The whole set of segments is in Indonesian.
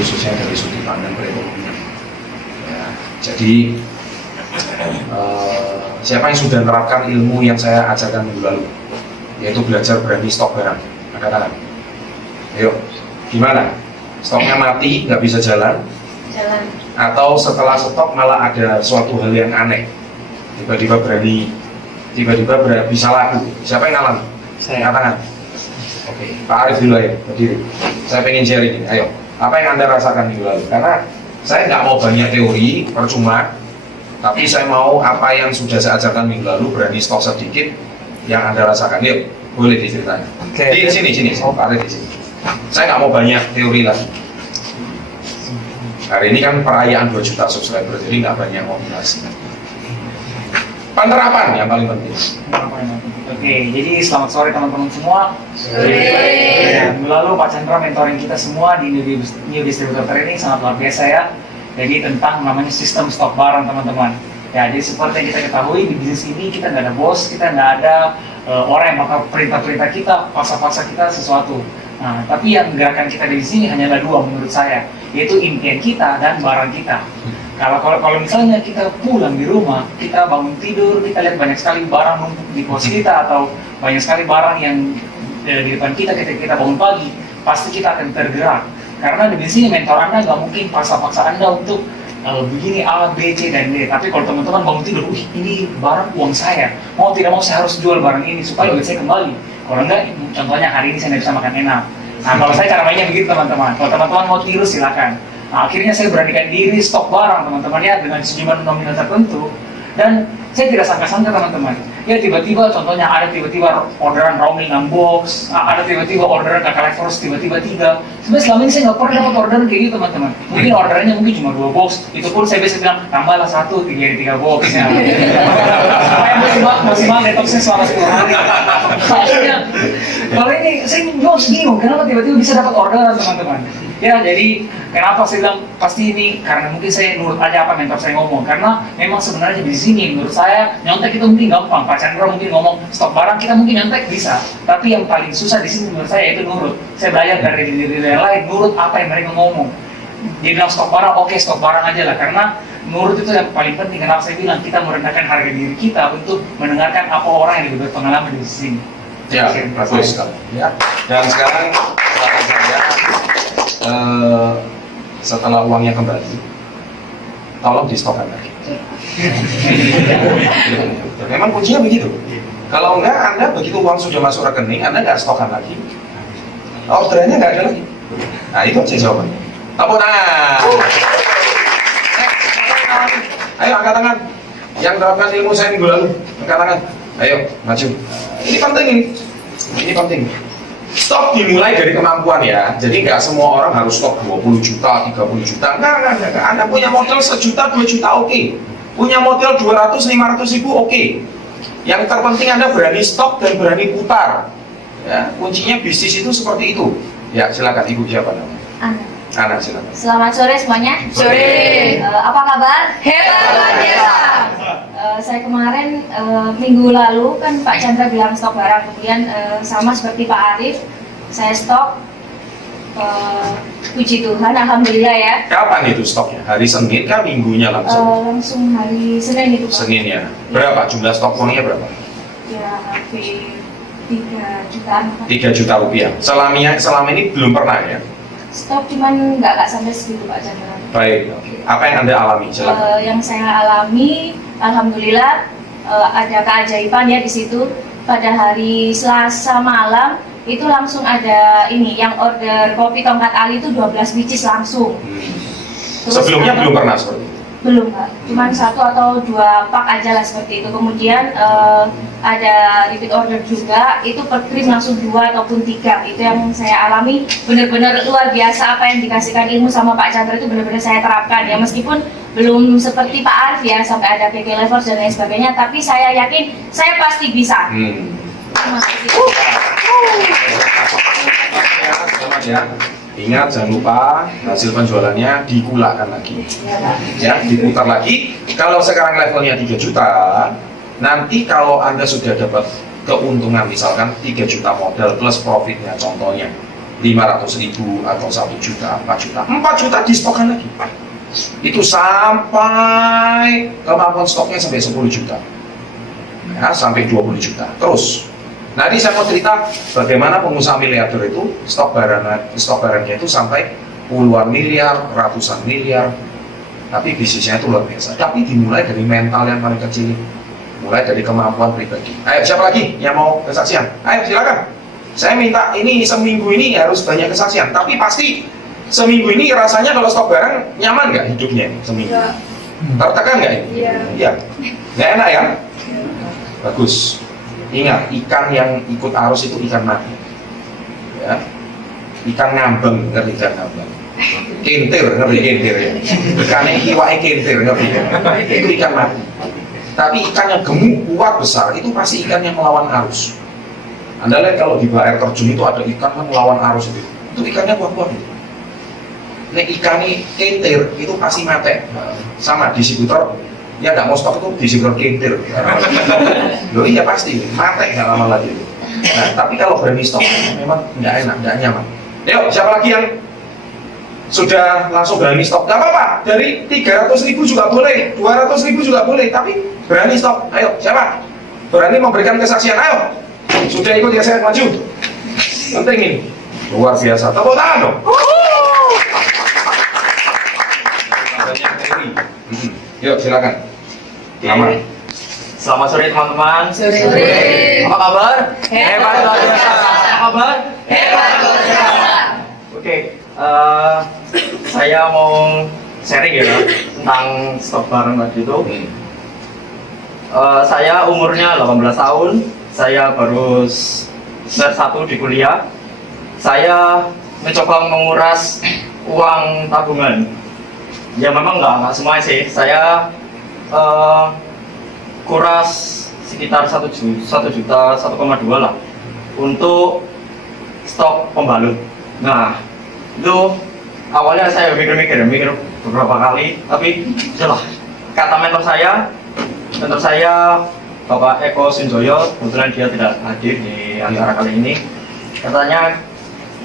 khususnya dari sudut pandang perekonomian. Ya, jadi siapa yang sudah menerapkan ilmu yang saya ajarkan minggu lalu, yaitu belajar berani stok barang, angkat tangan. Ayo, gimana? Stoknya mati, nggak bisa jalan? Jalan. Atau setelah stok malah ada suatu hal yang aneh, tiba-tiba bisa laku. Siapa yang ngalamin? Saya. Angkat tangan. Oke, Pak Arif dulu ya, berdiri. Saya pengen sharing ini. Ayo, apa yang Anda rasakan minggu lalu? Karena saya nggak mau banyak teori, percuma. Tapi saya mau apa yang sudah saya ajarkan minggu lalu, berani stok sedikit yang Anda rasakan. Yuk, boleh diceritakan. Oke. Di sini, Pak Arif di sini. Saya nggak mau banyak teori lagi. Hari ini kan perayaan 2 juta subscriber, jadi nggak banyak motivasi. Penerapan yang paling penting. Oke, jadi selamat sore teman-teman semua. Sore. Minggu lalu Pak Chandra mentoring kita semua di New Distributor Training, sangat luar biasa ya. Jadi tentang namanya sistem stok barang teman-teman. Ya, jadi seperti yang kita ketahui di bisnis ini kita nggak ada bos, kita nggak ada orang yang bakal perintah-perintah kita, paksa-paksa kita sesuatu. Nah, tapi yang gerakan kita di sini hanyalah 2 menurut saya, yaitu impian kita dan barang kita. Kalau misalnya kita pulang di rumah, kita bangun tidur, kita lihat banyak sekali barang numpuk di pos kita atau banyak sekali barang yang di depan kita ketika kita bangun pagi, pasti kita akan tergerak. Karena di sini mentor Anda nggak mungkin paksa-paksa Anda untuk begini A, B, C, dan D. Tapi kalau teman-teman bangun tidur, ini barang uang saya, mau tidak mau saya harus jual barang ini supaya duit saya kembali. Kalau enggak, contohnya hari ini saya nggak bisa makan enak. Nah, kalau saya cara mainnya begitu teman-teman. Kalau teman-teman mau tiru silakan. Nah, akhirnya saya beranikan diri stok barang teman-teman ya dengan sejumlah nominal tertentu, dan saya tidak sangka-sangka teman-teman ya, tiba-tiba contohnya ada tiba-tiba orderan roaming 6 box, ada tiba-tiba orderan kakak force tiba-tiba 3. Sebenarnya selama ini saya nggak pernah dapat orderan kayak gitu teman-teman. Mungkin orderannya mungkin cuma 2 box, itu pun saya biasa bilang tambahlah 1, 3 box ya. Supaya maksimal detoxnya selama 10 hari. Akhirnya kalau ini saya bingung kenapa tiba-tiba bisa dapat orderan teman-teman. Ya, jadi kenapa saya bilang pasti ini karena mungkin saya nurut aja apa mentor saya ngomong, karena memang sebenarnya di sini menurut saya nyontek itu mungkin gampang. Pak Chandra mungkin ngomong stok barang, kita mungkin nyontek bisa, tapi yang paling susah di sini menurut saya itu nurut. Saya belajar dari diri yang lain, nurut apa yang mereka ngomong. Dia bilang stok barang, oke stok barang aja lah, karena nurut itu yang paling penting. Kenapa saya bilang kita merendahkan harga diri kita untuk mendengarkan apa orang yang lebih berpengalaman di sini. Ya, bagus sekali. Ya. Dan sekarang setelah uangnya kembali, tolong di stokkan lagi. Memang kuncinya begitu. Kalau enggak, Anda begitu uang sudah masuk rekening, Anda nggak stokkan lagi, orderannya nggak ada lagi. Nah, itu aja jawabannya. Tepuk tangan. Ayo angkat tangan. Yang terapkan ilmu saya minggu lalu, angkat tangan. Ayo maju. Ini penting ini. Ini penting. Stok dimulai dari kemampuan ya. Jadi nggak semua orang harus stok 20 juta, 30 juta. Enggak. Anda punya modal 1 juta, 2 juta oke. Punya modal 200, 500 ribu oke. Yang terpenting Anda berani stok dan berani putar. Ya, kuncinya bisnis itu seperti itu. Ya, silakan Ibu siapa namanya? Ana, silakan. Selamat sore semuanya. Sore. Apa kabar? Hebat ya. Saya kemarin minggu lalu kan Pak Chandra bilang stok barang, kemudian sama seperti Pak Arif, saya stok. Puji Tuhan, alhamdulillah ya. Kapan itu stoknya? Hari Senin kah minggunya langsung? Langsung hari Senin itu Pak. Senin ya. Berapa jumlah stok uangnya berapa? Ya, hampir 3 jutaan. 3 juta rupiah. Selama ini belum pernah ya? Stok cuman nggak sampai segitu Pak Chandra. Baik, oke. Apa yang Anda alami? Silakan. Yang saya alami, alhamdulillah ada keajaiban ya di situ. Pada hari Selasa malam itu langsung ada ini yang order kopi tongkat Ali itu 12 biji langsung. Terus Sebelumnya belum pernah seperti itu? Belum Pak, cuman 1 atau 2 pak aja lah seperti itu. Kemudian ada repeat order juga, itu per trip langsung 2 ataupun 3. Itu yang saya alami, benar-benar luar biasa apa yang dikasihkan ilmu sama Pak Chandra itu benar-benar saya terapkan ya. Meskipun belum seperti Pak Arif ya, sampai ada KK Levels dan lain sebagainya, tapi saya yakin saya pasti bisa. Terima kasih. Selamat ya. Ingat jangan lupa hasil penjualannya dikulakkan lagi. Ya, diputar lagi. Kalau sekarang levelnya 3 juta, nanti kalau Anda sudah dapat keuntungan misalkan 3 juta modal plus profitnya contohnya. 500.000 atau 1 juta, 4 juta, 4 juta di-stokkan lagi. Itu sampai kemampuan stoknya sampai 10 juta, ya, sampai 20 juta. Terus, nanti saya mau cerita bagaimana pengusaha miliarder itu stok barangnya itu sampai puluhan miliar, ratusan miliar. Tapi bisnisnya itu luar biasa. Tapi dimulai dari mental yang paling kecil, mulai dari kemampuan pribadi. Ayo, siapa lagi yang mau kesaksian? Ayo, silakan. Saya minta ini seminggu ini harus banyak kesaksian. Tapi pasti seminggu ini rasanya kalau stok barang nyaman nggak hidupnya seminggu? Ya. Tertekan nggak ini? Iya. Iya. Nggak enak ya? Bagus. Ingat, ikan yang ikut arus itu ikan mati. Ya. Ikan ngambang, ngerti ikan ngambang? Kintir, ngerti kintir ya? Ikannya iwaknya kintir, ngerti ya? Itu ikan mati. Tapi ikan yang gemuk, kuat, besar, itu pasti ikan yang melawan arus. Anda lihat kalau di air terjun itu ada ikan yang melawan arus itu ikannya kuat-kuat. Nek ikannya kintir, itu pasti mati. Sama distributor, ya nggak mau stok itu distributor kintir. Loh iya pasti, mati nggak lama lagi. Nah, tapi kalau berani stok, memang nggak enak, nggak nyaman. Yuk, siapa lagi yang sudah langsung berani stok? Gak apa-apa, dari 300.000 juga boleh, 200.000 juga boleh, tapi berani stok. Ayo, siapa? Berani memberikan kesaksian, ayo. Sudah ikut ya, saya maju. Penting ini, luar biasa. Tepuk tangan dong. Yuk, silakan. Selamat. Selamat sore teman-teman. Sore. Apa kabar? Hebat luar biasa. Apa kabar? Hebat luar biasa. Oke, saya mau sharing ya tentang stok barang tadi itu. Saya umurnya 18 tahun. Saya baru semester 1 di kuliah. Saya mencoba menguras uang tabungan. Ya memang nggak semua sih. Saya kuras sekitar 1 juta 1,2 lah untuk stok pembalut. Nah, itu awalnya saya mikir beberapa kali, tapi itulah kata mentor saya Bapak Eko Sunjoyo, kebetulan dia tidak hadir di acara kali ini. Katanya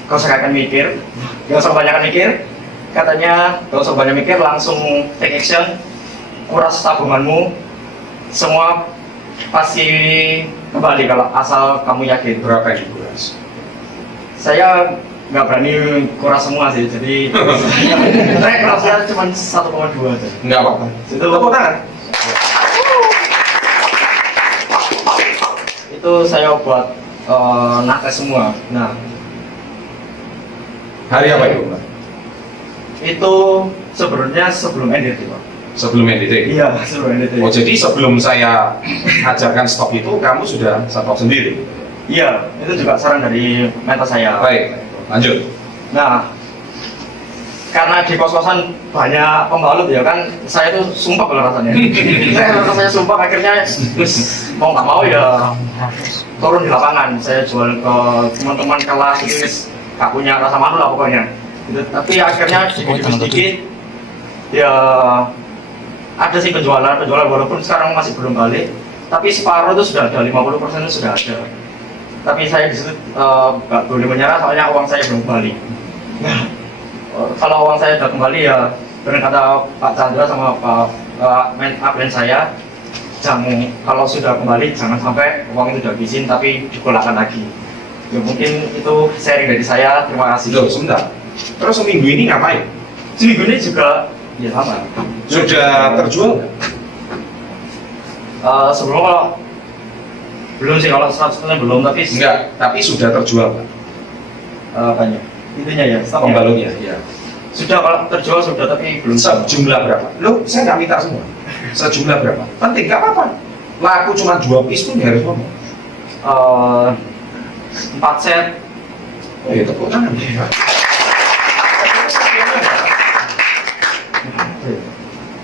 kau sekarang mikir, gak usah kebanyakan mikir. Katanya gak usah banyak mikir, langsung take action, kuras tabunganmu, semua pasti kembali kalau asal kamu yakin. Berapa yang dikuras? Saya nggak berani kuras semua sih, jadi saya kurasnya cuma 1,2 aja. Enggak apa-apa. Itu Tepuk tangan. Itu saya buat nakes semua. Nah, Hari apa itu, Pak? itu sebenarnya sebelum NDT, Pak. Sebelum NDT? Iya, sebelum NDT. Oh, jadi sebelum saya ajarkan stok itu, kamu sudah stok sendiri? Iya, itu juga saran dari mentor saya. Baik, lanjut. Nah, karena di kos-kosan banyak pembalut ya kan, saya tuh sumpah kalau rasanya. saya sumpah, akhirnya mau nggak mau ya turun di lapangan. Saya jual ke teman-teman kelas ini, nggak punya rasa malu lah pokoknya. Gitu. Tapi akhirnya sedikit ya ada sih penjualan walaupun sekarang masih belum balik, tapi separuh itu sudah ada, 50% itu sudah ada. Tapi saya disitu nggak boleh menyerah soalnya uang saya belum kembali. Nah, kalau uang saya sudah kembali ya benar kata Pak Chandra sama Pak Aplen saya, kalau sudah kembali jangan sampai uang itu dihabisin tapi dikeluarkan lagi. Ya mungkin itu sharing dari saya, terima kasih. Loh, sebentar. Terus seminggu ini ngapain? Seminggu ini juga ya sama. Sudah terjual nggak? Sebelum kalau belum sih, kalau 100% belum, tapi Enggak, tapi sudah terjual nggak? banyak. Intinya ya, stoknya. Pembalutnya? Iya. Sudah, kalau terjual sudah, tapi belum. Sejumlah berapa? Loh, saya nggak minta semua. Sejumlah berapa? Penting, nggak apa-apa. Laku cuma 2 piece pun harus ngomong. 4 set. Oh iya, tepuk tangan.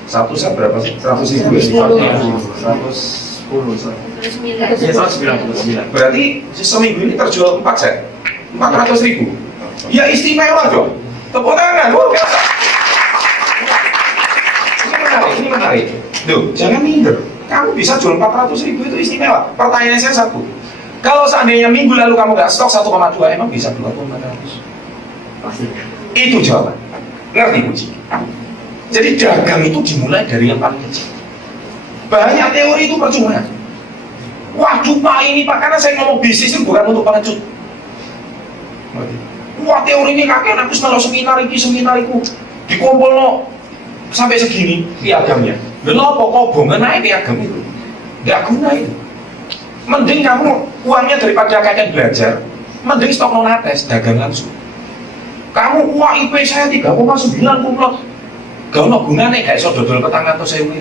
Satu set berapa sih? 100.000 ya? 110. Iya, 199. Berarti seminggu ini terjual 4 set? 400.000? Ya istimewa dong. Tepuk tangan, luar biasa. Ini menarik. Duh, jangan minder. Kamu bisa jual 400.000 itu istimewa. Pertanyaan saya satu. Kalau seandainya minggu lalu kamu nggak stok 1,2, emang bisa 2,400? Pasti. Itu jawaban. Ngerti Puji? Jadi dagang itu dimulai dari yang paling kecil. Banyak teori itu percuma. Waduh Pak ini Pak, karena saya ngomong bisnis itu bukan untuk pengecut. Ngerti? Wah teori ini kakek aku selalu seminar iku dikumpul no sampai segini piagamnya. Kenapa kok bongen naik piagam itu? Nggak guna itu. Mending kamu uangnya daripada kakek belajar, mending stok nonates dagang langsung. Kamu uang IP saya 3,9 kumlot, gak ada gunanya kayak so dodol petang atau sewu.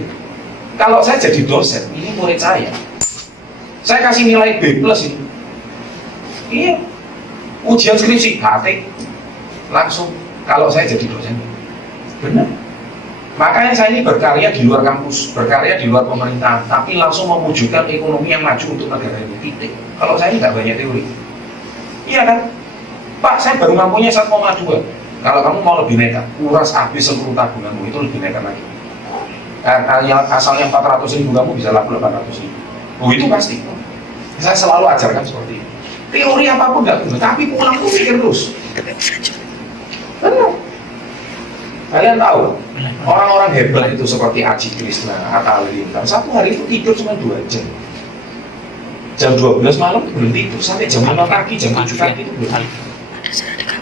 Kalau saya jadi dosen, ini murid saya kasih nilai B+ ini. Iya, ujian skripsi batik langsung kalau saya jadi dosen. Benar. Makanya saya ini berkarya di luar kampus, berkarya di luar pemerintahan, tapi langsung mewujudkan ekonomi yang maju untuk negara ini. Titik. Kalau saya nggak banyak teori. Iya kan? Pak, saya baru mampunya 1,2. Kalau kamu mau lebih nekat, kuras habis seluruh tabunganmu, itu lebih nekat lagi. Asalnya 400.000 kamu bisa laku 800.000. Oh itu pasti. Saya selalu ajarkan seperti itu. Teori apapun nggak guna, tapi pulang tuh pikir terus. Benar. Kalian tahu, orang-orang hebat itu seperti Aji Krishna, Atta Halilintar, satu hari itu tidur cuma 2 jam. Jam 12 malam belum tidur, sampai jam 5 pagi, jam 7 pagi itu belum tidur.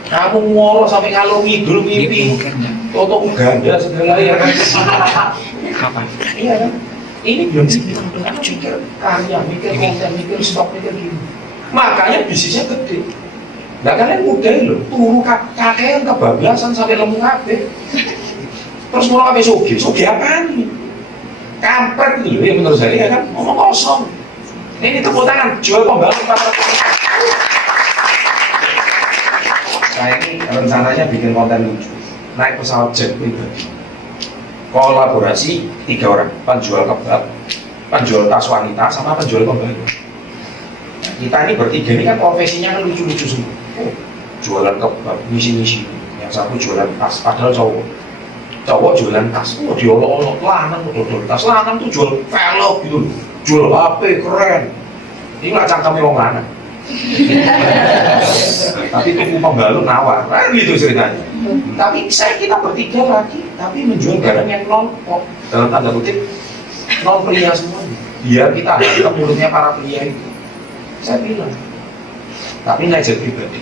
Kamu ngoro sampai ngalung ngidul mimpi, toto Uganda segala ya kan? Kapan? Iya kan? Ini belum sih kita mikir karya, mikir konten, mikir stok, mikir gini. Makanya bisnisnya gede. Nah kalian mudah loh, turu kakek kebablasan sampai lemu kabeh. Terus mulai kabeh soge apaan nih? Kampret gitu loh ya menurut saya ya kan? Ngomong kosong. Ini tepuk tangan, jual pembalap 400. Nah ini rencananya bikin konten lucu, naik pesawat jet pribadi, kolaborasi 3 orang, penjual kebab, penjual tas wanita, sama penjual pembalap. Nah, kita ini bertiga ini kan profesinya kan lucu-lucu semua. Jualan kebab, ngisi-ngisi, yang satu jualan tas, padahal cowok jualan tas, diolok-olok, lanang dodol tas, lanang tuh jual velg gitu loh, jual HP keren. Ini lah cangkemnya orang lanang. Tapi tunggu pembalut nawar, kan gitu ceritanya. Tapi kita bertiga lagi, tapi menjual barang yang non dalam tanda kutip non pria semua. Biar kita ada mulutnya para pria itu. Saya bilang, tapi nggak jadi pribadi.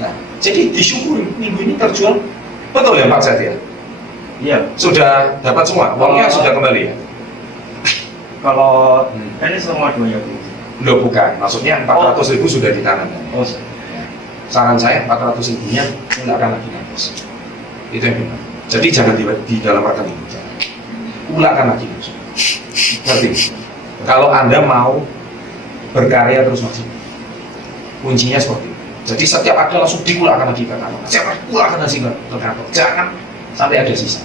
Nah, jadi disyukuri minggu ini terjual betul ya Pak Zat ya? Iya. Sudah dapat semua, uangnya sudah kembali ya? Kalau ini semua 2 ya Bu. Loh bukan, maksudnya 400.000 sudah ditanam. Oh, Saran saya 400.000-nya ulangkan lagi Mas. Itu yang benar. Jadi jangan di dalam rekening. Ulangkan lagi Mas. Ngerti? Kalau Anda mau berkarya terus maju, kuncinya seperti itu. Jadi setiap ada langsung diulangkan lagi ke kantor. Setiap ulangkan lagi ke kantor. Jangan sampai ada sisa.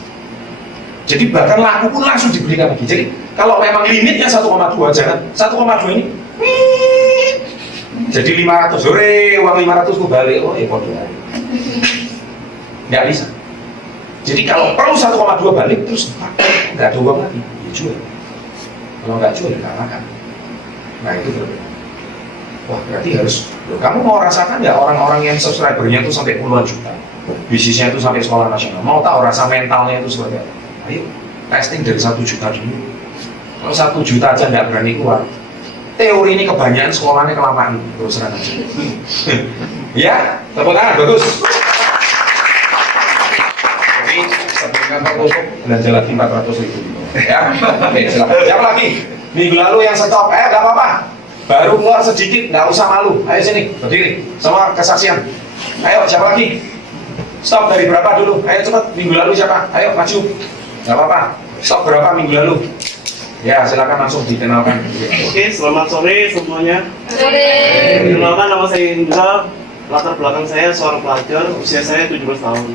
Jadi bahkan laku pun langsung diberikan lagi. Jadi kalau memang limitnya 1,2, jangan 1,2 ini jadi 500, sore uang 500 ku balik, oh ya bodoh. Nggak bisa. Jadi kalau perlu 1,2 balik terus nggak ada uang lagi, ya jual. Kalau nggak jual, nggak makan. Nah itu berbeda. Wah berarti harus, loh, kamu mau rasakan nggak orang-orang yang subscribernya itu sampai puluhan juta, bisnisnya itu sampai sekolah nasional, mau tahu rasa mentalnya itu seperti apa? Ayo testing dari 1 juta dulu. Kalau 1 juta aja nggak berani keluar, teori ini kebanyakan sekolahnya kelamaan terus terang aja. Ya, tepuk tangan, bagus. Jadi sebelum kantor tutup belanja lagi 400.000. Ya, oke silakan. Siapa lagi? Minggu lalu yang stop, nggak apa-apa. Baru keluar sedikit, nggak usah malu. Ayo sini, berdiri, sama kesaksian. Ayo, siapa lagi? Stop dari berapa dulu? Ayo cepat. Minggu lalu siapa? Ayo maju. Nggak apa-apa. Stop berapa minggu lalu? Ya, silakan langsung dikenalkan. Oke, selamat sore semuanya. Sore. Perkenalkan, nama saya Indra. Latar belakang saya seorang pelajar, usia saya 17 tahun.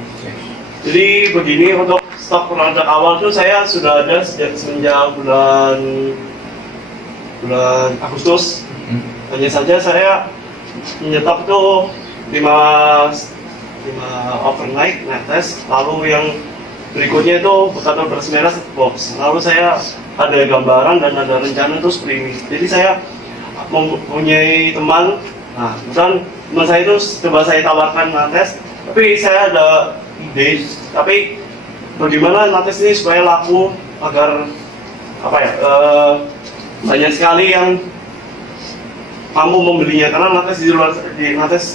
Jadi begini, untuk stok produk awal tuh saya sudah ada semenjak bulan Agustus. Hanya saja saya menyetok tuh 5 overnight netes, lalu yang berikutnya itu bekas bersmerah box. Lalu saya ada gambaran dan ada rencana itu seperti ini. Jadi saya mempunyai teman, nah kemudian teman saya itu coba saya tawarkan nates, tapi saya ada ide, tapi bagaimana nates ini supaya laku agar apa ya, banyak sekali yang mampu membelinya, karena nates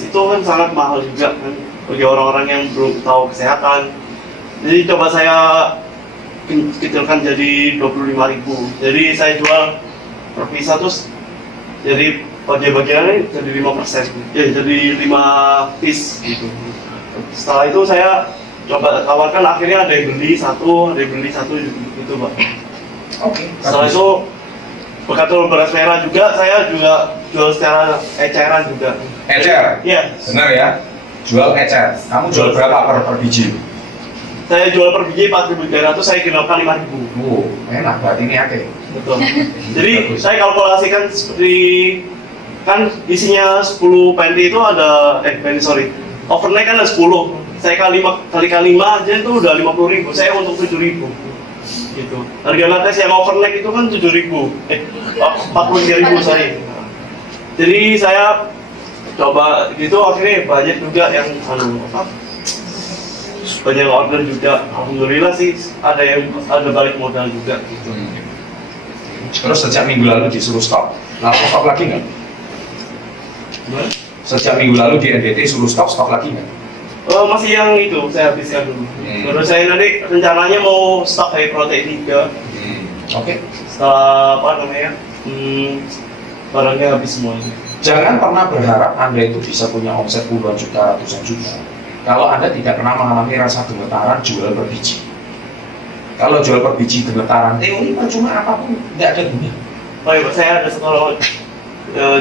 itu kan sangat mahal juga kan bagi orang-orang yang belum tahu kesehatan. Jadi coba saya kecilkan jadi 25.000. Jadi saya jual per piece terus jadi bagian-bagiannya jadi 5%, ya jadi 5 piece gitu. Setelah itu saya coba tawarkan, akhirnya ada yang beli satu gitu Pak. Oke. Setelah itu bekas beras merah juga saya juga jual secara eceran juga. Ecer. Iya. Benar ya? Jual ecer. Kamu jual berapa per biji? Saya jual per biji 4.300, saya genapkan 5.000. Enak berarti ini oke. Betul. Jadi Bagus. saya kalkulasikan seperti kan isinya 10 panty itu ada overnight kan ada 10. Saya kali 5 aja itu udah 50.000. Saya untuk 7.000. Gitu. Harga nates yang overnight itu kan 7.000. 43.000 saya. Jadi saya coba gitu, akhirnya banyak juga yang banyak order juga. Alhamdulillah sih ada balik modal juga gitu. Terus sejak minggu lalu disuruh stop, lalu stop lagi nggak? Sejak minggu lalu di NBT suruh stop lagi nggak? Masih yang itu saya habiskan dulu. Menurut saya nanti rencananya mau stok high protein 3. Oke. Setelah barangnya habis semuanya. Jangan pernah berharap Anda itu bisa punya omset puluhan juta, ratusan juta kalau Anda tidak pernah mengalami rasa gemetaran jual per biji. Kalau jual per biji gemetaran, teori percuma apapun, nggak ada guna. Oh iya Pak, saya ada satu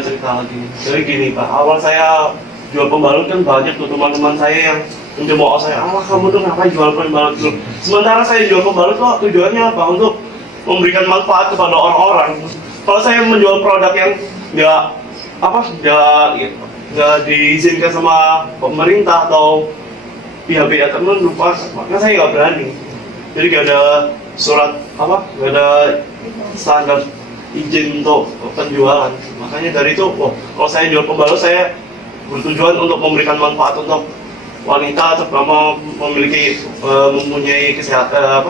cerita lagi. Jadi gini Pak, awal saya jual pembalut kan banyak tuh teman-teman saya yang mencemooh saya, kamu tuh ngapain jual pembalut dulu? Sementara saya jual pembalut kok tujuannya apa? Untuk memberikan manfaat kepada orang-orang. Kalau saya menjual produk yang nggak diizinkan sama pemerintah atau pihak-pihak tertentu, maka saya nggak berani. Jadi nggak ada surat nggak ada standar izin untuk penjualan. Makanya dari itu, kalau saya jual pembalut saya bertujuan untuk memberikan manfaat untuk wanita, terutama mempunyai kesehatan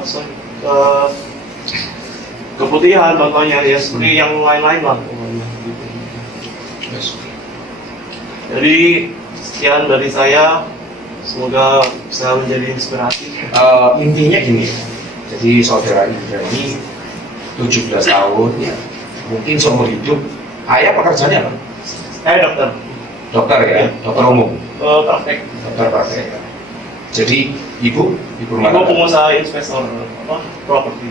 keputihan contohnya ya, seperti yang lain-lain lah pokoknya. Jadi sekian dari saya, semoga bisa menjadi inspirasi. Intinya gini, jadi saudara Indra ini 17 tahun ya, mungkin seumur hidup. Ayah pekerjaannya apa? Saya dokter. Dokter ya, dokter umum. Praktek. Dokter praktek. Jadi ibu rumah Ibu tangga? pengusaha investor properti.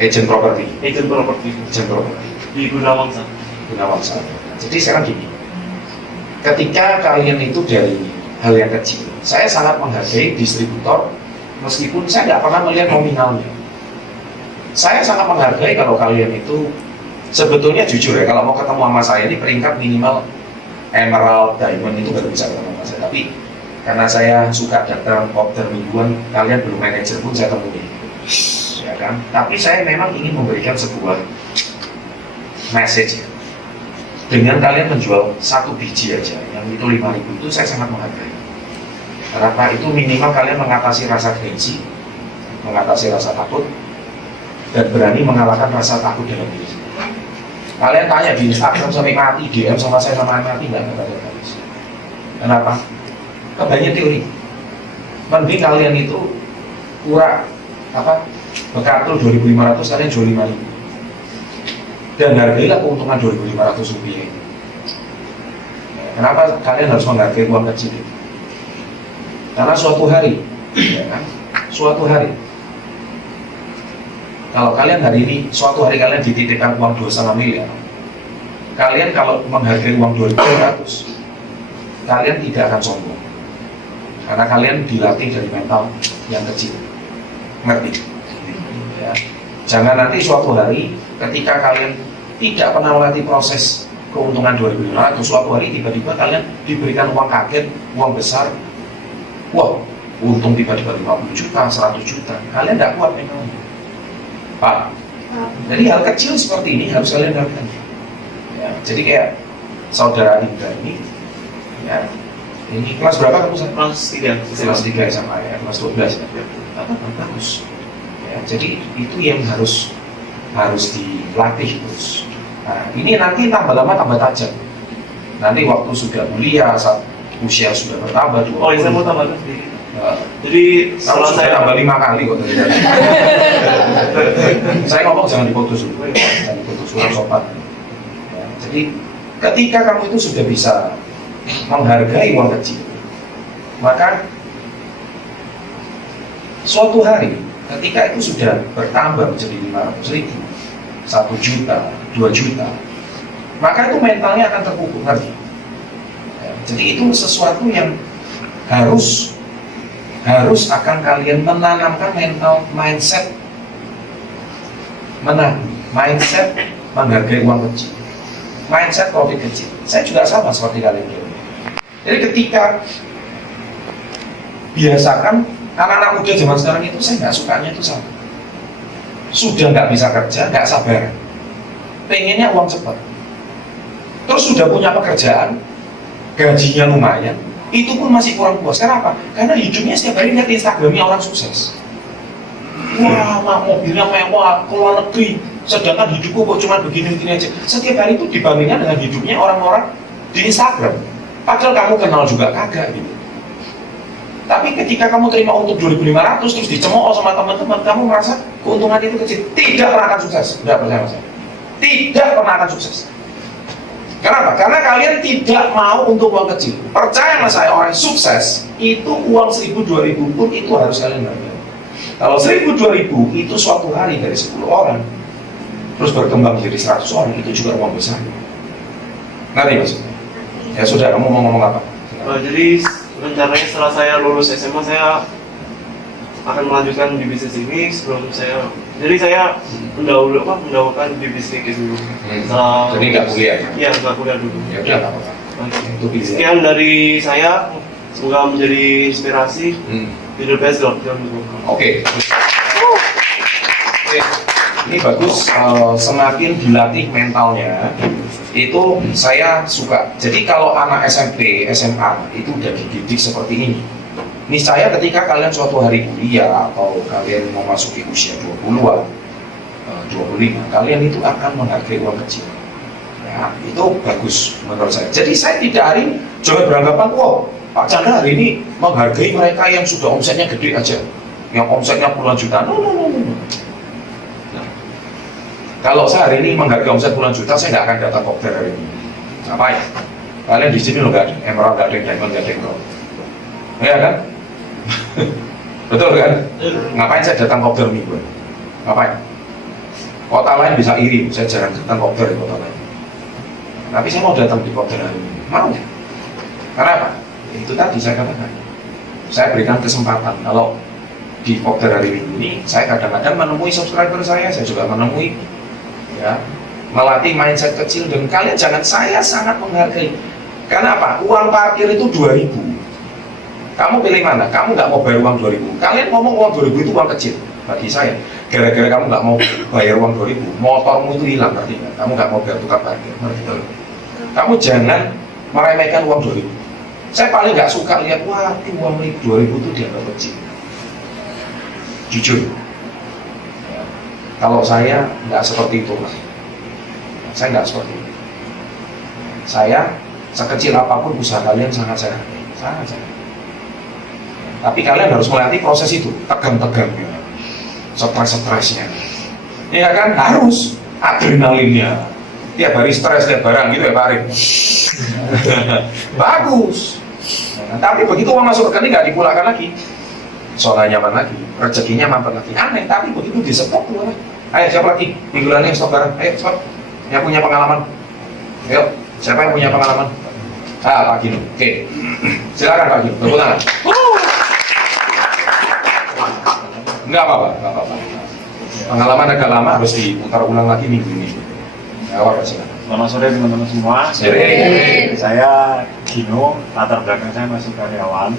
Agent properti. Agent properti Agent properti. di Gunawangsa. Gunawangsa. Jadi sekarang gini, ketika kalian itu dari hal yang kecil, saya sangat menghargai distributor meskipun saya nggak pernah melihat nominalnya. Saya sangat menghargai kalau kalian itu sebetulnya jujur ya, kalau mau ketemu sama saya ini peringkat minimal emerald, diamond itu baru bisa ketemu sama saya. Tapi karena saya suka datang order mingguan, kalian belum manajer pun saya temui, ya kan? Tapi saya memang ingin memberikan sebuah message ya. Dengan kalian menjual satu biji aja, yang itu 5.000 itu saya sangat menghargai. Karena itu minimal kalian mengatasi rasa gengsi, mengatasi rasa takut, dan berani mengalahkan rasa takut dalam diri. Kalian tanya di Instagram sampai mati, DM sama saya sama mati nggak ada habis. Kenapa? Kebanyakan teori. Mending kalian itu kurang bekatul 2.500, kalian jual 5.000. Dan hargailah keuntungan 2.500 rupiah. Kenapa kalian harus menghargai uang kecil itu? Karena suatu hari, ya kan? Suatu hari, kalau kalian hari ini, suatu hari kalian dititipkan uang 2,5 miliar, kalian kalau menghargai uang 2.500, kalian tidak akan sombong. Karena kalian dilatih dari mental yang kecil. Ngerti? Ya. Jangan nanti suatu hari ketika kalian tidak pernah melatih proses keuntungan 2.500, suatu hari tiba-tiba kalian diberikan uang kaget, uang besar, wah, untung tiba-tiba 50 juta, 100 juta, kalian tidak kuat memang. Pak, jadi hal kecil seperti ini harus kalian lakukan. Ya, jadi kayak saudara Indra ini, ya, ini kelas berapa kamu? Kelas 3. Kelas 3 SMA ya, kelas 12 ya. Bagus. Ya, jadi itu yang harus dilatih terus. Nah, ini nanti tambah lama tambah tajam. Nanti waktu sudah kuliah, saat usia sudah bertambah 20. Oh, saya mau tambahkan sedikit. Nah, Jadi kalau setelah sudah saya tambah 5 kali kok tadi. Saya ngomong jangan diputus dulu, jangan diputus sopan. Ya, jadi ketika kamu itu sudah bisa menghargai uang kecil, maka suatu hari ketika itu sudah bertambah menjadi 500.000, 1 juta, 2 juta, maka itu mentalnya akan terpukul lagi. Ya, jadi itu sesuatu yang harus akan kalian menanamkan mindset menabung, mindset menghargai uang kecil, mindset profit kecil. Saya juga sama seperti kalian. Jadi ketika biasakan anak-anak muda zaman sekarang itu, saya nggak sukanya itu sama. Sudah nggak bisa kerja, nggak sabar, pengennya uang cepat. Terus sudah punya pekerjaan, gajinya lumayan, itu pun masih kurang puas. Kenapa? Karena hidupnya setiap hari lihat Instagramnya orang sukses. Wah, mobilnya mewah, keluar negeri, sedangkan hidupku kok cuma begini-begini aja. Setiap hari itu dibandingkan dengan hidupnya orang-orang di Instagram. Padahal kamu kenal juga kagak gitu. Tapi ketika kamu terima untuk 2.500 terus dicemooh sama teman-teman, kamu merasa keuntungan itu kecil. Tidak pernah akan sukses. Tidak percaya sama saya. Tidak pernah akan sukses. Kenapa? Karena kalian tidak mau untuk uang kecil. Percaya sama saya, orang sukses itu uang 1.000, 2.000 pun itu harus kalian bayar. Kalau 1.000, 2.000 itu suatu hari dari 10 orang terus berkembang menjadi 100 orang, itu juga uang besar. Ngerti maksudnya? Ya sudah, kamu mau ngomong apa? jadi rencananya setelah saya lulus SMA saya akan melanjutkan di bisnis ini sebelum saya. Jadi saya mendahulukan di bisnis ini dulu. Jadi nggak kuliah? Iya, nggak kuliah dulu. Ya udah, nggak apa-apa. Itu pilihan. Sekian dari saya, semoga menjadi inspirasi. Hidup best dong, jangan lupa. Oke. Ini bagus. Semakin dilatih mentalnya, itu saya suka. Jadi kalau anak SMP, SMA itu udah dididik seperti ini, niscaya ketika kalian suatu hari kuliah atau kalian memasuki usia 20-an, 25, kalian itu akan menghargai uang kecil. Ya, itu bagus menurut saya. Jadi saya tidak hari ini jangan beranggapan, wow, Pak Chandra hari ini menghargai mereka yang sudah omsetnya gede aja, yang omsetnya puluhan juta. No. Nah, kalau saya hari ini menghargai omset puluhan juta, saya nggak akan datang kopdar hari ini. Ngapain? Kalian di sini loh nggak ada emerald, nggak ada diamond, nggak ada gold. Ya kan? Betul kan? Ngapain saya datang kopdar mingguan? Ngapain? Kota lain bisa iri, saya jarang datang kopdar di kota lain. Tapi saya mau datang di kopdar hari ini. Mau? Karena apa? Itu tadi saya katakan. Saya berikan kesempatan. Kalau di kopdar hari ini, saya kadang-kadang menemui subscriber saya juga menemui, ya, melatih mindset kecil. Dan kalian jangan, saya sangat menghargai. Karena apa? Uang parkir itu 2.000. Kamu pilih mana? Kamu nggak mau bayar uang 2.000. Kalian ngomong uang 2.000 itu uang kecil bagi saya. Gara-gara kamu nggak mau bayar uang 2.000, motormu itu hilang, ngerti nggak? Kamu nggak mau bayar tukang parkir, ngerti nggak? Kamu jangan meremehkan uang 2.000. Saya paling nggak suka lihat, wah, uang 2.000 itu dianggap kecil. Jujur, ya, kalau saya nggak seperti itu, Mas. Saya nggak seperti itu. Saya sekecil apapun usaha kalian sangat saya hargai, sangat saya. Tapi kalian harus melatih proses itu, tegang-tegangnya, stres-stresnya. Ya kan? Harus adrenalinnya. Tiap hari stres, tiap barang gitu ya Pak Arif. Bagus. Nah, tapi begitu uang masuk rekening nggak dipulangkan lagi. Soalnya nyaman lagi, rezekinya mampet lagi. Aneh, tapi begitu di stok keluar. Ayo siapa lagi? Minggulannya stok barang. Ayo cepat. Yang punya pengalaman. Ayo, siapa yang punya pengalaman? Pak Gino. Oke. Silakan Pak Gino, tepuk tangan. Enggak apa-apa. Pengalaman agak lama harus diputar ulang lagi minggu ini. Ya, apa silakan. Selamat sore teman-teman semua. Sore. Saya Gino, latar belakang saya masih karyawan.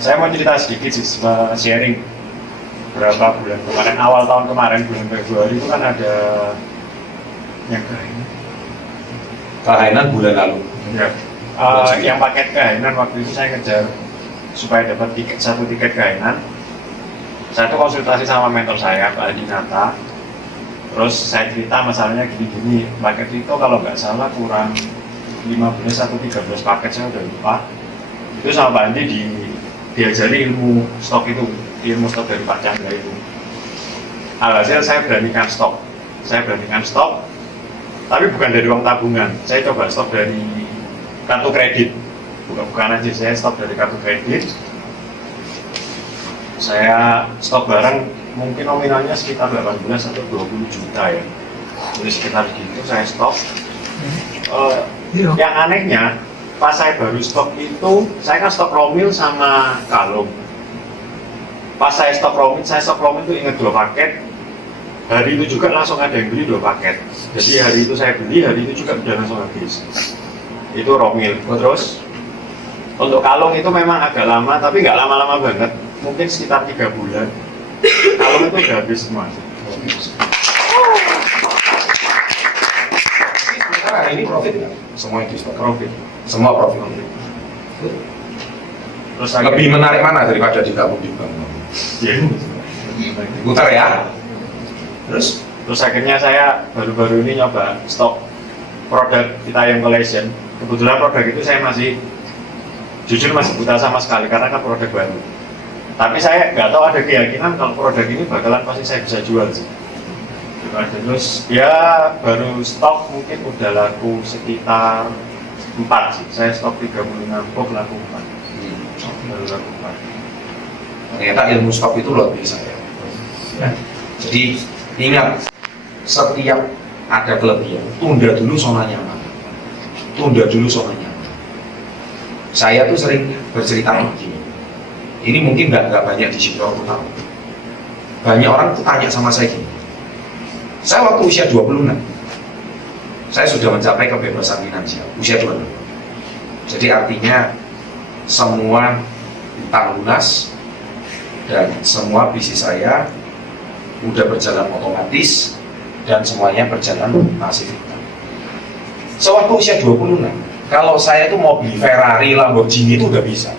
Saya mau cerita sedikit sih, sharing. Berapa bulan kemarin, awal tahun kemarin, bulan Februari itu kan ada yang Kehainan bulan lalu. Ya. Yang paket kehainan waktu itu saya kejar supaya dapat satu tiket kehainan. Saya tuh konsultasi sama mentor saya, Pak Adi Nata. Terus saya cerita masalahnya gini-gini, paket itu kalau nggak salah kurang 15 atau 13 paket, saya udah lupa. Itu sama Pak Andi diajari ilmu stok itu, ilmu stok dari Pak Chandra itu. Alhasil saya beranikan stok, tapi bukan dari uang tabungan. Saya coba stok dari kartu kredit, bukan aja, saya stok dari kartu kredit. Saya stok barang mungkin nominalnya sekitar 18 atau 20 juta ya. Jadi sekitar gitu saya stok. Yang anehnya, pas saya baru stok itu, saya kan stok romil sama kalung. Pas saya stok romil itu ingat 2 paket. Hari itu juga langsung ada yang beli 2 paket. Jadi hari itu saya beli, hari itu juga udah langsung habis. Itu romil. Terus untuk kalung itu memang agak lama, tapi nggak lama-lama banget. Mungkin sekitar 3 bulan. Kalung itu udah habis semua. Sementara hari ini profit nggak? Semua itu Profit. semua profit. Terus Lebih menarik mana daripada digabung di bank? Ya. Putar ya. Terus Akhirnya saya baru-baru ini nyoba stok produk Itayam Collection. Kebetulan produk itu saya jujur masih buta sama sekali karena kan produk baru. Tapi saya nggak tahu, ada keyakinan kalau produk ini bakalan pasti saya bisa jual sih. Terus ya baru stok mungkin udah laku sekitar 4 sih. Saya stok 36 box laku 4. Baru laku 4. Ternyata ilmu stok itu luar biasa ya. Jadi ingat, setiap ada kelebihan, tunda dulu zona nyaman. Saya tuh sering bercerita begini. Ini mungkin nggak banyak di sini orang tahu. Banyak orang tuh tanya sama saya gini. Saya waktu usia 26, saya sudah mencapai kebebasan finansial, usia 26. Jadi artinya semua utang lunas dan semua bisnis saya udah berjalan otomatis dan semuanya berjalan pasif. Sewaktu usia 26, kalau saya itu mau beli Ferrari, Lamborghini itu udah bisa.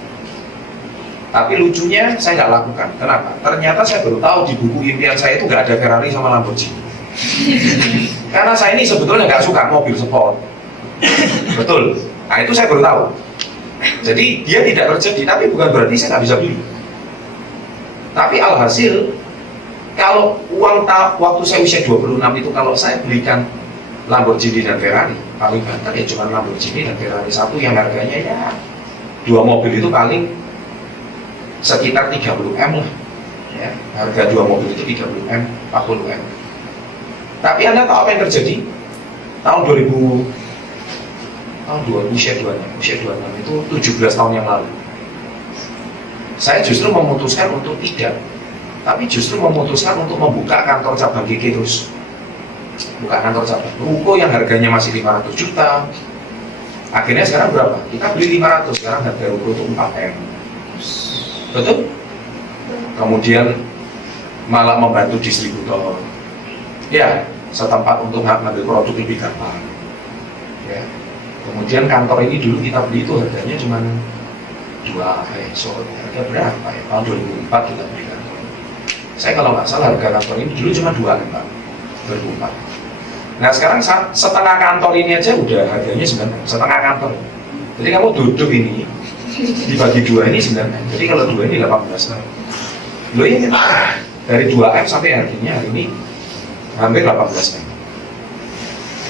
Tapi lucunya saya nggak lakukan. Kenapa? Ternyata saya baru tahu di buku impian saya itu nggak ada Ferrari sama Lamborghini. Karena saya ini sebetulnya nggak suka mobil sport. Betul. Nah itu saya baru tahu. Jadi dia tidak terjadi, tapi bukan berarti saya nggak bisa beli. Tapi alhasil, kalau waktu saya usia 26 itu kalau saya belikan Lamborghini dan Ferrari, paling banter ya cuma Lamborghini dan Ferrari satu yang harganya ya 2 mobil itu paling sekitar 30 M lah ya. Harga 2 mobil itu 30 M, 40 M. Tapi Anda tahu apa yang terjadi? Tahun 2000 usia 26 itu 17 tahun yang lalu. Saya justru memutuskan untuk tidak, tapi justru memutuskan untuk membuka kantor cabang GG terus. Buka kantor cabang. Ruko yang harganya masih 500 juta. Akhirnya sekarang berapa? Kita beli 500, sekarang harga ruko itu 4 M. Betul? Kemudian malah membantu distributor. Ya, setempat untuk ngambil produk lebih gampang. Ya. Kemudian kantor ini dulu kita beli itu harganya cuma harga berapa ya? Tahun 2004 kita beli kantor. Saya kalau nggak salah harga kantor ini dulu cuma 2 kan, 2004. Nah sekarang setengah kantor ini aja udah harganya 9 M, setengah kantor. Jadi kamu duduk ini dibagi 2 ini 9 M. Jadi kalau 2 ini 18 M. Loh ini dari 2 M sampai harganya hari ini hampir 18 M.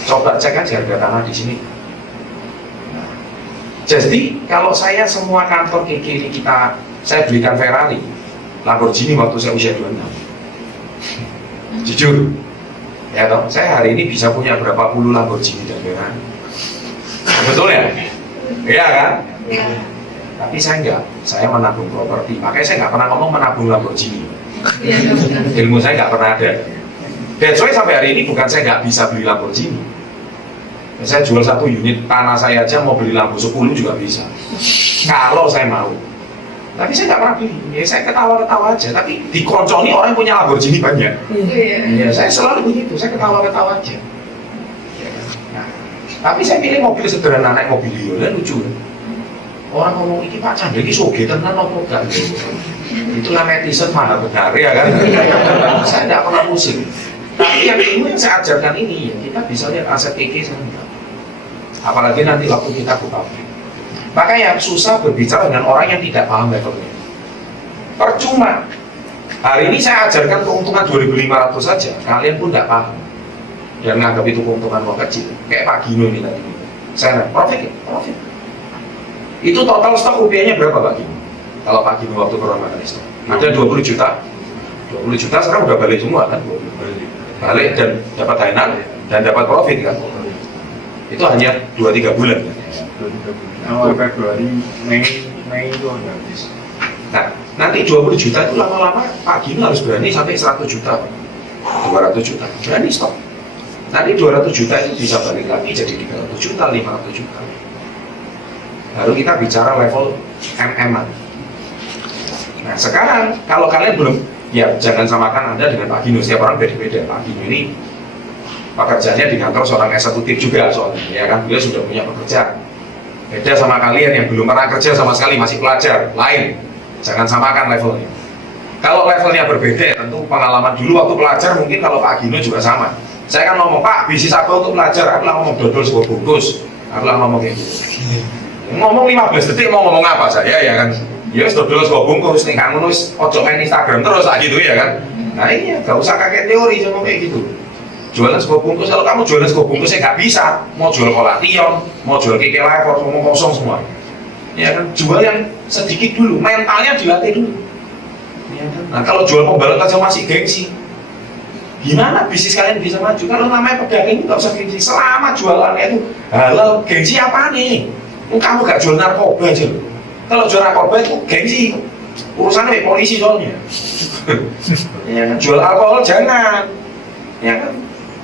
Coba cek aja harga tanah di sini. Nah, jadi kalau saya semua kantor kiri ini saya belikan Ferrari, Lamborghini waktu saya usia 26. Jujur, ya toh, saya hari ini bisa punya berapa puluh Lamborghini dan Ferrari. Betul ya? Iya kan? Ya. Tapi saya enggak, saya menabung properti. Makanya saya nggak pernah ngomong menabung Lamborghini. Ilmu saya nggak pernah ada. Dan soalnya sampai hari ini bukan saya nggak bisa beli Lamborghini. Saya jual 1 unit tanah saya aja mau beli Lambo 10 juga bisa. Kalau saya mau. Tapi saya nggak pernah beli. Ya saya ketawa-ketawa aja. Tapi dikonconi orang yang punya Lamborghini banyak. Ya saya selalu begitu. Saya ketawa-ketawa aja. Nah, Tapi saya pilih mobil sederhana, naik mobil Leo, lucu. Orang ngomong ini Pak Chandra ini soge tenan apa enggak? Itulah netizen mahal benar ya kan. Saya tidak pernah pusing. Tapi yang ilmu yang saya ajarkan ini, kita bisa lihat aset EK sama enggak. Apalagi nanti waktu kita buka. Maka yang susah berbicara dengan orang yang tidak paham levelnya. Percuma. Hari ini saya ajarkan keuntungan 2.500 saja, kalian pun tidak paham. Dan menganggap itu keuntungan uang kecil. Kayak Pak Gino ini tadi. Saya profit ya? Profit. Itu total stok rupiahnya berapa Pak Gino? Kalau Pak Gino waktu Corona stok. Ada 20 juta. 20 juta sekarang udah balik semua kan? Balik dan dapat hainan dan dapat profit kan? Itu hanya 2-3 bulan. Awal Februari, Mei itu udah habis. Nah, nanti 20 juta itu lama-lama Pak Gino harus berani sampai 100 juta, 200 juta, berani stop. Nanti 200 juta itu bisa balik lagi jadi 300 juta, 500 juta. Baru kita bicara level MM-an. Nah sekarang kalau kalian belum, ya jangan samakan Anda dengan Pak Gino. Setiap orang beda-beda. Pak Gino ini pekerjaannya di kantor seorang eksekutif juga soalnya, ya kan, beliau sudah punya pekerjaan. Beda sama kalian yang belum pernah kerja sama sekali, masih pelajar, lain. Jangan samakan levelnya. Kalau levelnya berbeda, tentu pengalaman dulu waktu pelajar mungkin kalau Pak Gino juga sama. Saya kan ngomong, Pak, bisnis apa untuk pelajar? Aku lah ngomong dodol sebuah bungkus. Aku lah ngomong kayak gitu. Ngomong 15 detik mau ngomong apa saya ya kan? Ya dodol sebuah bungkus, nih kan nulis ojo main Instagram terus lah gitu ya kan? Nah iya, gak usah kakek teori cuma kayak gitu. Jualan sebuah bungkus, kalau kamu jualan sebuah bungkus saya nggak bisa. Mau jual kolation, mau jual keke lever, ngomong kosong semua. Ya kan, jual yang sedikit dulu, mentalnya dilatih dulu. Ya kan? Nah kalau jual pembalot aja masih gengsi, gimana bisnis kalian bisa maju? Kalau namanya pedagang nggak usah gengsi, selama jualannya itu halal, gengsi apa nih? Kamu gak jual narkoba aja loh. Kalau jual narkoba itu gengsi, urusannya dengan polisi soalnya. Ya kan? Jual alkohol jangan, ya kan?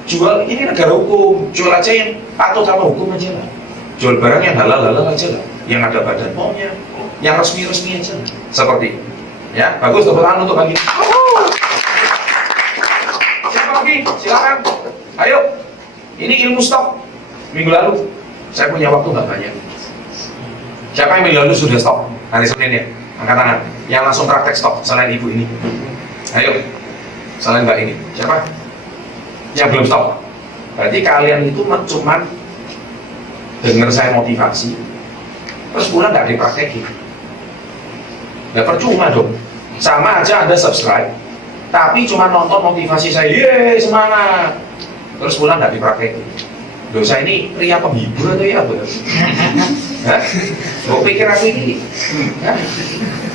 Jual ini negara hukum, jual aja yang patuh sama hukum aja lah. Jual barang yang halal aja lah, yang ada badan POM-nya, yang resmi aja lah. Seperti, ya bagus tepuk tangan untuk bagi. Siapa lagi? Silakan. Ayo. Ini ilmu stok. Minggu lalu saya punya waktu nggak banyak. Siapa yang minggu lalu sudah stok? Hari Senin ya? Angkat tangan. Yang langsung praktek stok selain ibu ini. Ayo. Selain mbak ini. Siapa? Yang belum stok. Berarti kalian itu cuma dengar saya motivasi, terus pulang nggak dipraktekin. Nggak percuma dong. Sama aja Anda subscribe, tapi cuma nonton motivasi saya, yeay semangat, terus pulang nggak dipraktekin. Dosa ini pria penghibur atau ya apa? Mau pikir aku ini?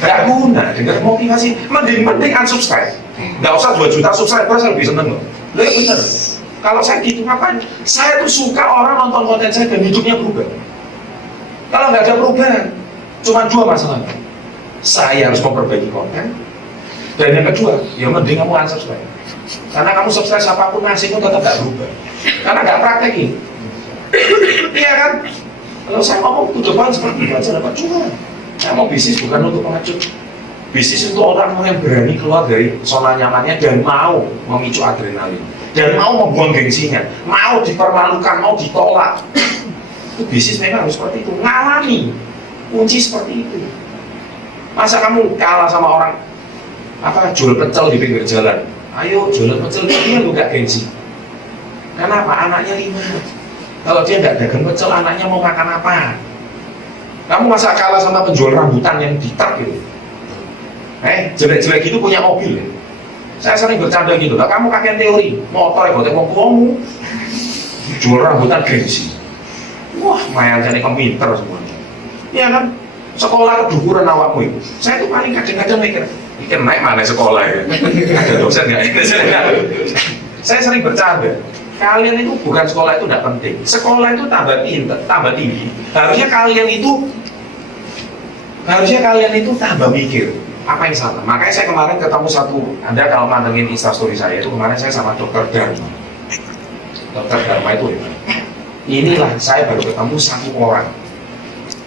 Nggak guna dengar motivasi. Mending unsubscribe. Nggak usah 2 juta subscriber, saya lebih seneng loh. Loh ya bener. Kalau saya gitu ngapain? Saya tuh suka orang nonton konten saya dan hidupnya berubah. Kalau nggak ada perubahan, cuma 2 masalah. Saya harus memperbaiki konten, dan yang kedua, ya mending kamu unsubscribe. Karena kamu subscribe siapapun nasibmu tetap nggak berubah. Karena nggak praktekin. Iya kan? Kalau saya ngomong ke depan seperti itu aja dapat cuma. Saya mau bisnis bukan untuk pengecut. Bisnis untuk orang yang berani keluar dari zona nyamannya dan mau memicu adrenalin. Dan mau membuang gengsinya, mau dipermalukan, mau ditolak. Itu bisnis memang harus seperti itu, ngalami kunci seperti itu. Masa kamu kalah sama orang apa jual pecel di pinggir jalan? Ayo jualan pecel, dia lu gak gengsi. Kenapa? Anaknya 5. Kalau dia nggak dagang pecel, anaknya mau makan apa? Kamu masa kalah sama penjual rambutan yang di truk gitu? Jelek-jelek gitu punya mobil ya? Saya sering bercanda gitu, lah kamu kakek teori, motor ya buat ngomong jual rambutan gengsi. Wah, mayan jadi pinter semuanya. Iya kan? Sekolah kedukuran awakmu itu. Saya tuh paling kadang-kadang mikir, ikan naik mana sekolah ya? Ada dosen nggak? Saya sering bercanda. Kalian itu bukan sekolah itu tidak penting. Sekolah itu tambah pinter, tambah tinggi. Harusnya kalian itu tambah mikir. Apa yang salah? Makanya saya kemarin ketemu Anda kalau mantengin instastory saya itu kemarin saya sama Dokter Dharma. Dokter Dharma itu ya. Inilah saya baru ketemu satu orang.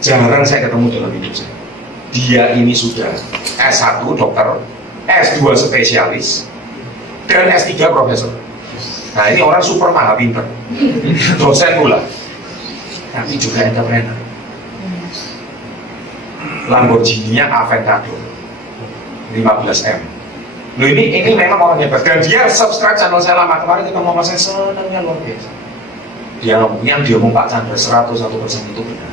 Jarang saya ketemu dalam hidup saya. Dia ini sudah S1 dokter, S2 spesialis, dan S3 profesor. Nah ini orang super maha pinter. Dosen pula. tapi juga entrepreneur. Lamborghini-nya Aventador 15M. Loh ini memang orang hebat. Dan dia subscribe channel saya lama. Kemarin kita ngomong saya senangnya luar biasa. Dia ngomong, yang diomong Pak Chandra 101% itu benar.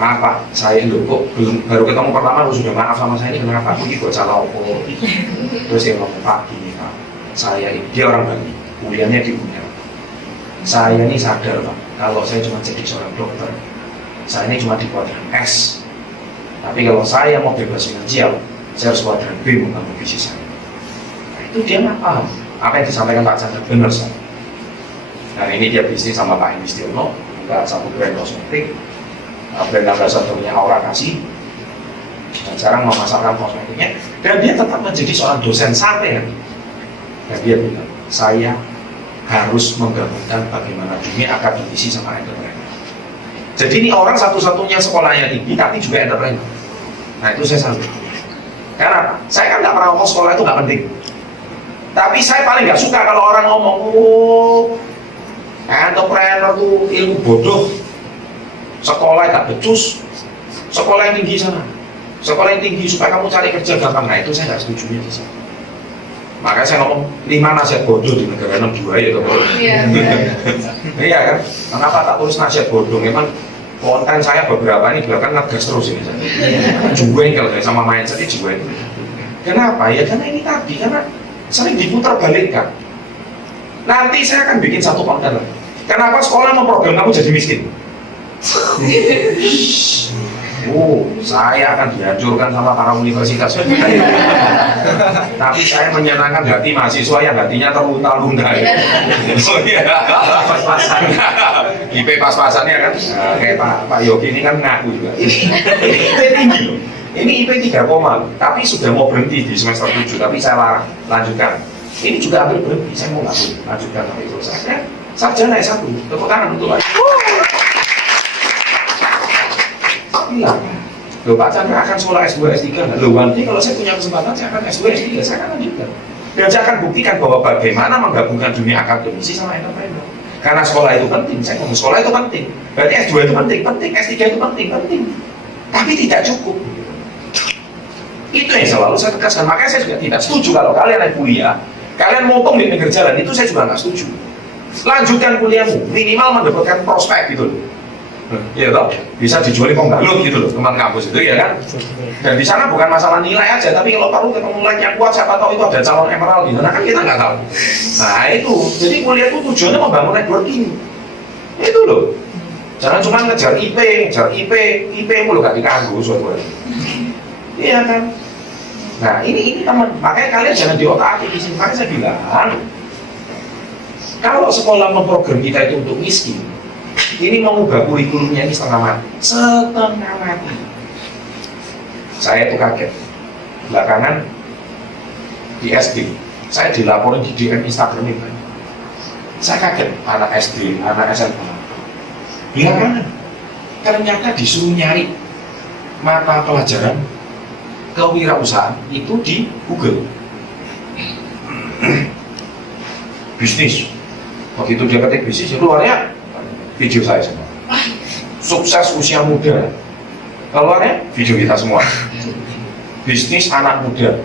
Apa? Saya loh kok belum baru ketemu pertama lu sudah maaf sama saya ini kenapa? Aku ini bocah lopo. Terus dia ngomong, Pak gini Pak, saya ini dia orang Bali, kuliahnya di UNER. Saya ini sadar Pak, kalau saya cuma jadi seorang dokter, saya ini cuma di kuadran S. Tapi kalau saya mau bebas finansial, saya harus kuadran B membangun bisnis saya. Nah, itu dia nggak paham apa yang disampaikan Pak Chandra benar saja. Hari ini dia bisnis sama Pak Indi Stiono, buka satu brand kosmetik, brand ambasadornya Aura Kasih, dan sekarang memasarkan kosmetiknya, dan dia tetap menjadi seorang dosen sampai hari. Dan dia bilang, saya harus menggabungkan bagaimana dunia akademisi sama entrepreneur. Jadi ini orang satu-satunya sekolahnya tinggi, tapi juga entrepreneur. Nah itu saya salut. Karena apa? Saya kan nggak pernah ngomong sekolah itu nggak penting. Tapi saya paling nggak suka kalau orang ngomong, oh, entrepreneur tuh ilmu bodoh, sekolah tak becus, sekolah yang tinggi sana, sekolah yang tinggi supaya kamu cari kerja gampang. Nah itu saya nggak setuju di sana. Makanya saya ngomong 5 nasihat bodoh di negara 62 ya bodoh. Iya kan? Kenapa tak tulis nasihat bodoh? Memang konten saya beberapa ini belakang ngegas terus ini. Juweng kalau saya sama mindset itu juweng. Kenapa? Ya karena ini tadi, karena sering diputar balikkan. Nanti saya akan bikin satu konten lagi. Kenapa sekolah memprogram kamu jadi miskin? Saya akan dihancurkan sama para universitas. Tapi saya menyenangkan hati mahasiswa yang hatinya terlunta-lunta. Oh iya, pas-pasan. IP pas-pasannya kan, kayak Pak Yogi ini kan ngaku juga. Ini IP tinggi loh. Ini IP 3, tapi sudah mau berhenti di semester 7, tapi saya larang, lanjutkan. Ini juga hampir berhenti, saya mau lanjutkan sampai selesai. Sarjana S1, tepuk tangan untuk Pak. Bilang, loh Pak Chandra akan sekolah S2, S3. Loh nanti kalau saya punya kesempatan, saya akan S2, S3, saya akan lanjutkan. Dan saya akan buktikan bahwa bagaimana menggabungkan dunia akademisi sama entrepreneur. Karena sekolah itu penting, saya ngomong sekolah itu penting. Berarti S2 itu penting, S3 itu penting. Tapi tidak cukup. Itu yang selalu saya tegaskan. Makanya saya juga tidak setuju kalau kalian naik kuliah, kalian motong di pinggir jalan, itu saya juga nggak setuju. Lanjutkan kuliahmu, minimal mendapatkan prospek gitu loh. Iya toh, bisa dijual pembalut gitu loh, teman kampus itu ya kan. Dan di sana bukan masalah nilai aja, tapi kalau perlu ketemu nilai yang kuat, siapa tahu itu ada calon emerald di sana kan kita nggak tahu. Nah itu, jadi kuliah itu tujuannya membangun networking. Itu loh. Jangan cuma ngejar IP mulu gak diganggu suatu hari. Iya kan. Nah ini teman, makanya kalian jangan diotak-atik di sini. Makanya saya bilang, kalau sekolah memprogram kita itu untuk miskin, ini mengubah kurikulumnya ini setengah mati. Saya tuh kaget. Belakangan di SD, saya dilaporin di DM Instagram ini. Saya kaget, anak SD, anak SMA. Belakangan, ternyata disuruh nyari mata pelajaran kewirausahaan itu di Google. Bisnis. Begitu dia ketik bisnis, keluarnya video saya semua. Sukses usia muda. Keluarnya video kita semua. Bisnis anak muda.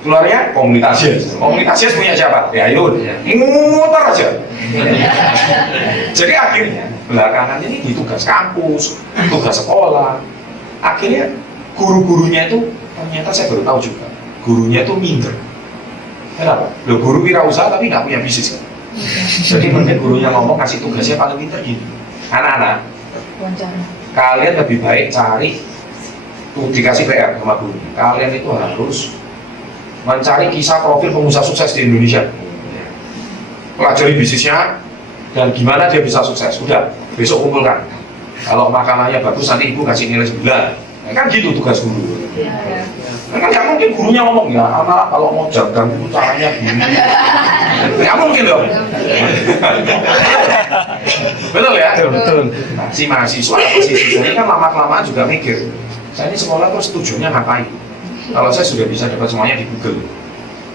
Keluarnya komunitas. Komunitas punya siapa? Ya ayo, muter aja. Jadi akhirnya belakangan ini di tugas kampus, tugas sekolah. Akhirnya guru-gurunya itu ternyata saya baru tahu juga. Gurunya itu minder. Kenapa? Loh, guru wirausaha tapi nggak punya bisnis kan? Jadi mungkin gurunya ngomong kasih tugasnya paling pinter gini. Anak-anak, kalian lebih baik cari dikasih PR sama guru. Kalian itu harus mencari kisah profil pengusaha sukses di Indonesia. Pelajari bisnisnya dan gimana dia bisa sukses. Udah, besok kumpulkan. Kalau makalahnya bagus nanti ibu kasih nilai 9. Kan gitu tugas guru. Kan nggak mungkin gurunya ngomong ya, anak kalau mau jaga itu caranya gini. Nggak mungkin dong. Betul ya? Betul. Nah, si mahasiswa ini kan lama-kelamaan juga mikir. Saya ini sekolah terus tujuannya ngapain? Kalau saya sudah bisa dapat semuanya di Google.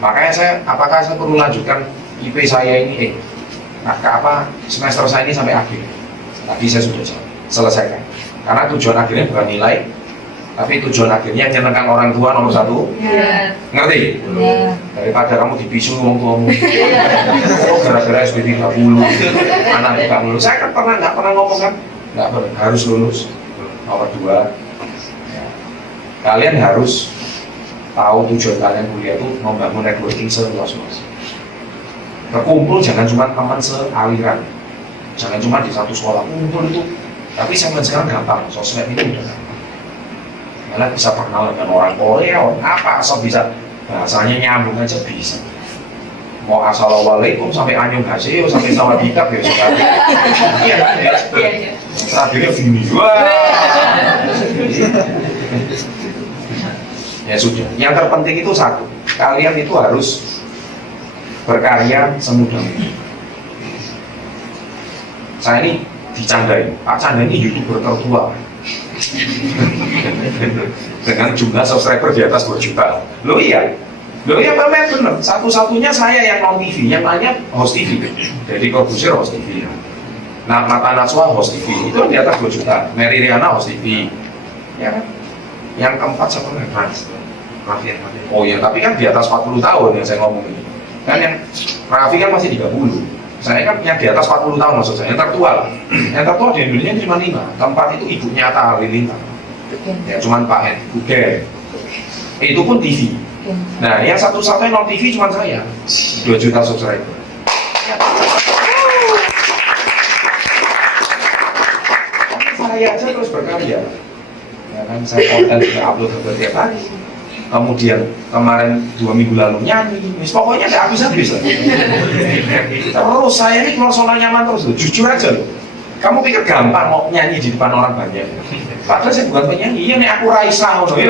Makanya apakah saya perlu lanjutkan IP saya ini? Semester saya ini sampai akhir. Tadi saya sudah jawab, selesaikan. Karena tujuan akhirnya bukan nilai, tapi tujuan akhirnya menyenangkan orang tua nomor satu. Ya. Ngerti? Ya. Daripada kamu dipisu orang tuamu. Oh, gara-gara SPP 30, anak nggak lulus. Saya kan nggak pernah ngomong kan, nggak pernah, harus lulus. Nomor dua, ya. Kalian harus tahu tujuan kalian kuliah itu membangun networking seluas-luas. Berkumpul jangan cuma teman sealiran, jangan cuma di satu sekolah kumpul itu. Tapi zaman sekarang gampang, sosmed itu udah gampang. Kalian bisa kenal dengan orang Korea, orang apa, asal bisa bahasanya nyambung aja bisa. Mau assalamualaikum sampai anyung haseo sampai sawadikap ya sudah. Iya kan ya. Terakhirnya gini. Wah. Ya sudah. Yang terpenting itu satu. Kalian itu harus berkarya semudah mungkin. Saya ini dicandai. Pak Chandra ini YouTuber tertua. Dengan jumlah subscriber di atas 2 juta. Loh iya, memang benar. Satu-satunya saya yang non TV, yang lainnya host TV. Jadi Corbusier host TV. Nah, Mata Najwa host TV, itu di atas 2 juta. Mary Riana host TV. Ya kan? Yang keempat siapa lagi? Raffi. Oh iya, tapi kan di atas 40 tahun yang saya ngomong ini. Kan yang Raffi kan masih 30. Saya kan yang di atas 40 tahun maksud saya, yang tertua lah. Yang tertua di Indonesia cuma 5. Keempat itu ibunya Atta Halilintar. Ya cuma Pak Hen, Ude. Itu pun TV. Nah, yang satu-satunya non TV cuma saya. 2 juta subscriber. Saya aja terus berkarya. Ya kan, saya konten juga upload tiap hari. Kemudian kemarin 2 minggu lalu nyanyi, pokoknya nggak habis-habis lah. Terus saya ini keluar zona nyaman terus, jujur aja loh. Kamu pikir gampang mau nyanyi di depan orang banyak? Padahal saya bukan penyanyi. Iya nih aku Raisa, ya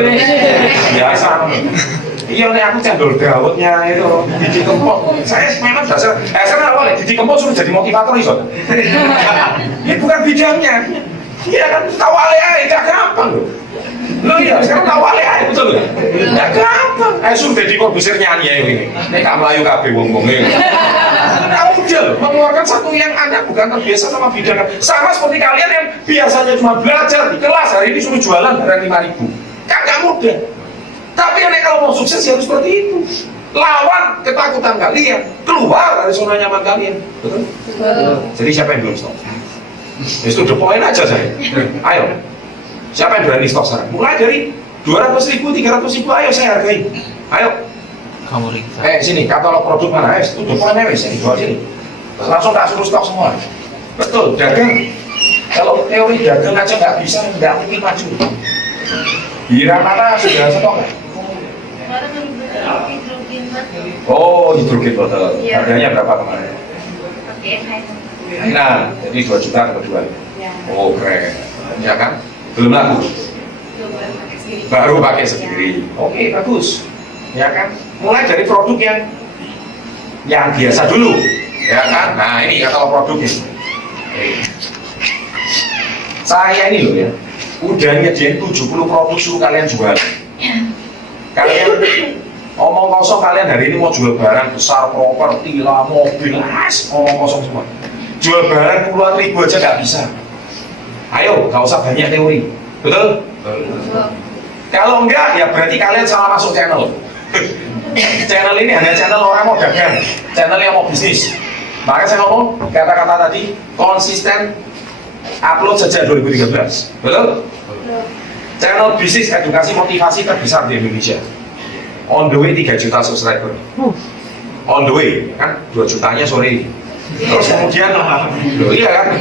biasa. Iya nih aku cendol dawetnya itu, Didi Kempot. Saya memang dasar, saya awalnya Didi Kempot suruh jadi motivator iso. Ini bukan bidangnya. Iya kan, awalnya nggak gampang loh. Loh iya, sekarang awalnya aja betul loh. Nggak gampang. Suruh jadi Corbusier nyanyi ya ini. Ini kamu layu kabeh wong-wongnya. Kamu udah mengeluarkan satu yang Anda bukan terbiasa sama bidang. Sama seperti kalian yang biasanya cuma belajar di kelas, hari ini suruh jualan barang 5.000. Kan nggak mudah. Tapi kalau mau sukses ya harus seperti itu. Lawan ketakutan kalian, keluar dari zona nyaman kalian. Betul? Jadi siapa yang belum stop? Itu the point aja saya. Ayo. Siapa yang berani stok sekarang? Mulai dari 200.000, 300.000, ayo saya hargai. Ayo. Kamu Sini, katalog produk mana? Itu the point aja, sini, jual sini. Langsung tak suruh stok semua. Betul, dagang. Kalau teori dagang aja nggak bisa, nggak mungkin maju. Bira mana sudah stok kan? Oh, hidrogen botol. Harganya berapa kemarin? Nah, jadi 2 juta kedua. Oh, keren. Ya kan? Belum laku. Baru pakai sendiri. Oke, bagus. Ya kan? Mulai dari produk yang biasa dulu. Ya kan? Nah, ini kalau produknya. Saya ini loh ya. Udah nyediain 70 produk suruh kalian jual. Kalian omong kosong, kalian hari ini mau jual barang besar, properti lah, mobil, omong kosong semua. Jual barang puluhan ribu aja nggak bisa. Ayo, nggak usah banyak teori, betul? Kalau enggak, ya berarti kalian salah masuk channel. Channel ini hanya channel orang mau dagang, channel yang mau bisnis. Maka saya ngomong kata-kata tadi konsisten upload sejak 2013, betul? Channel bisnis edukasi motivasi terbesar di Indonesia. On the way 3 juta subscriber. On the way, kan 2 jutanya sore. Terus kemudian, loh iya kan?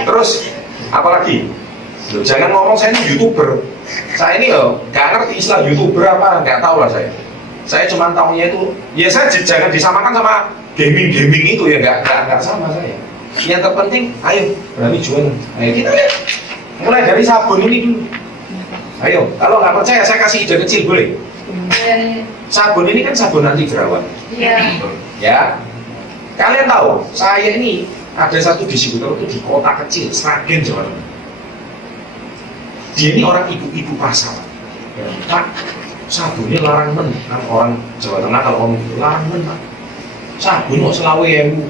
Terus, apalagi? Loh, jangan ngomong saya ini YouTuber. Saya ini loh, gak ngerti istilah YouTuber apa, gak tahu lah saya. Saya cuma tahunya itu, ya saya jangan disamakan sama gaming itu ya, gak sama saya. Yang terpenting, ayo berani jual. Ayo kita lihat. Mulai dari sabun ini dulu. Ayo, kalau nggak percaya saya kasih ide kecil boleh? Sabun ini kan sabun anti jerawat. Iya. Ya. Kalian tahu, saya ini ada satu distributor itu di kota kecil, Sragen, Jawa Tengah. Dia ini orang ibu-ibu pasar. Pak, sabunnya larang men. Kan orang Jawa Tengah kalau ngomong larang men, Pak. sabun kok selawe ewu.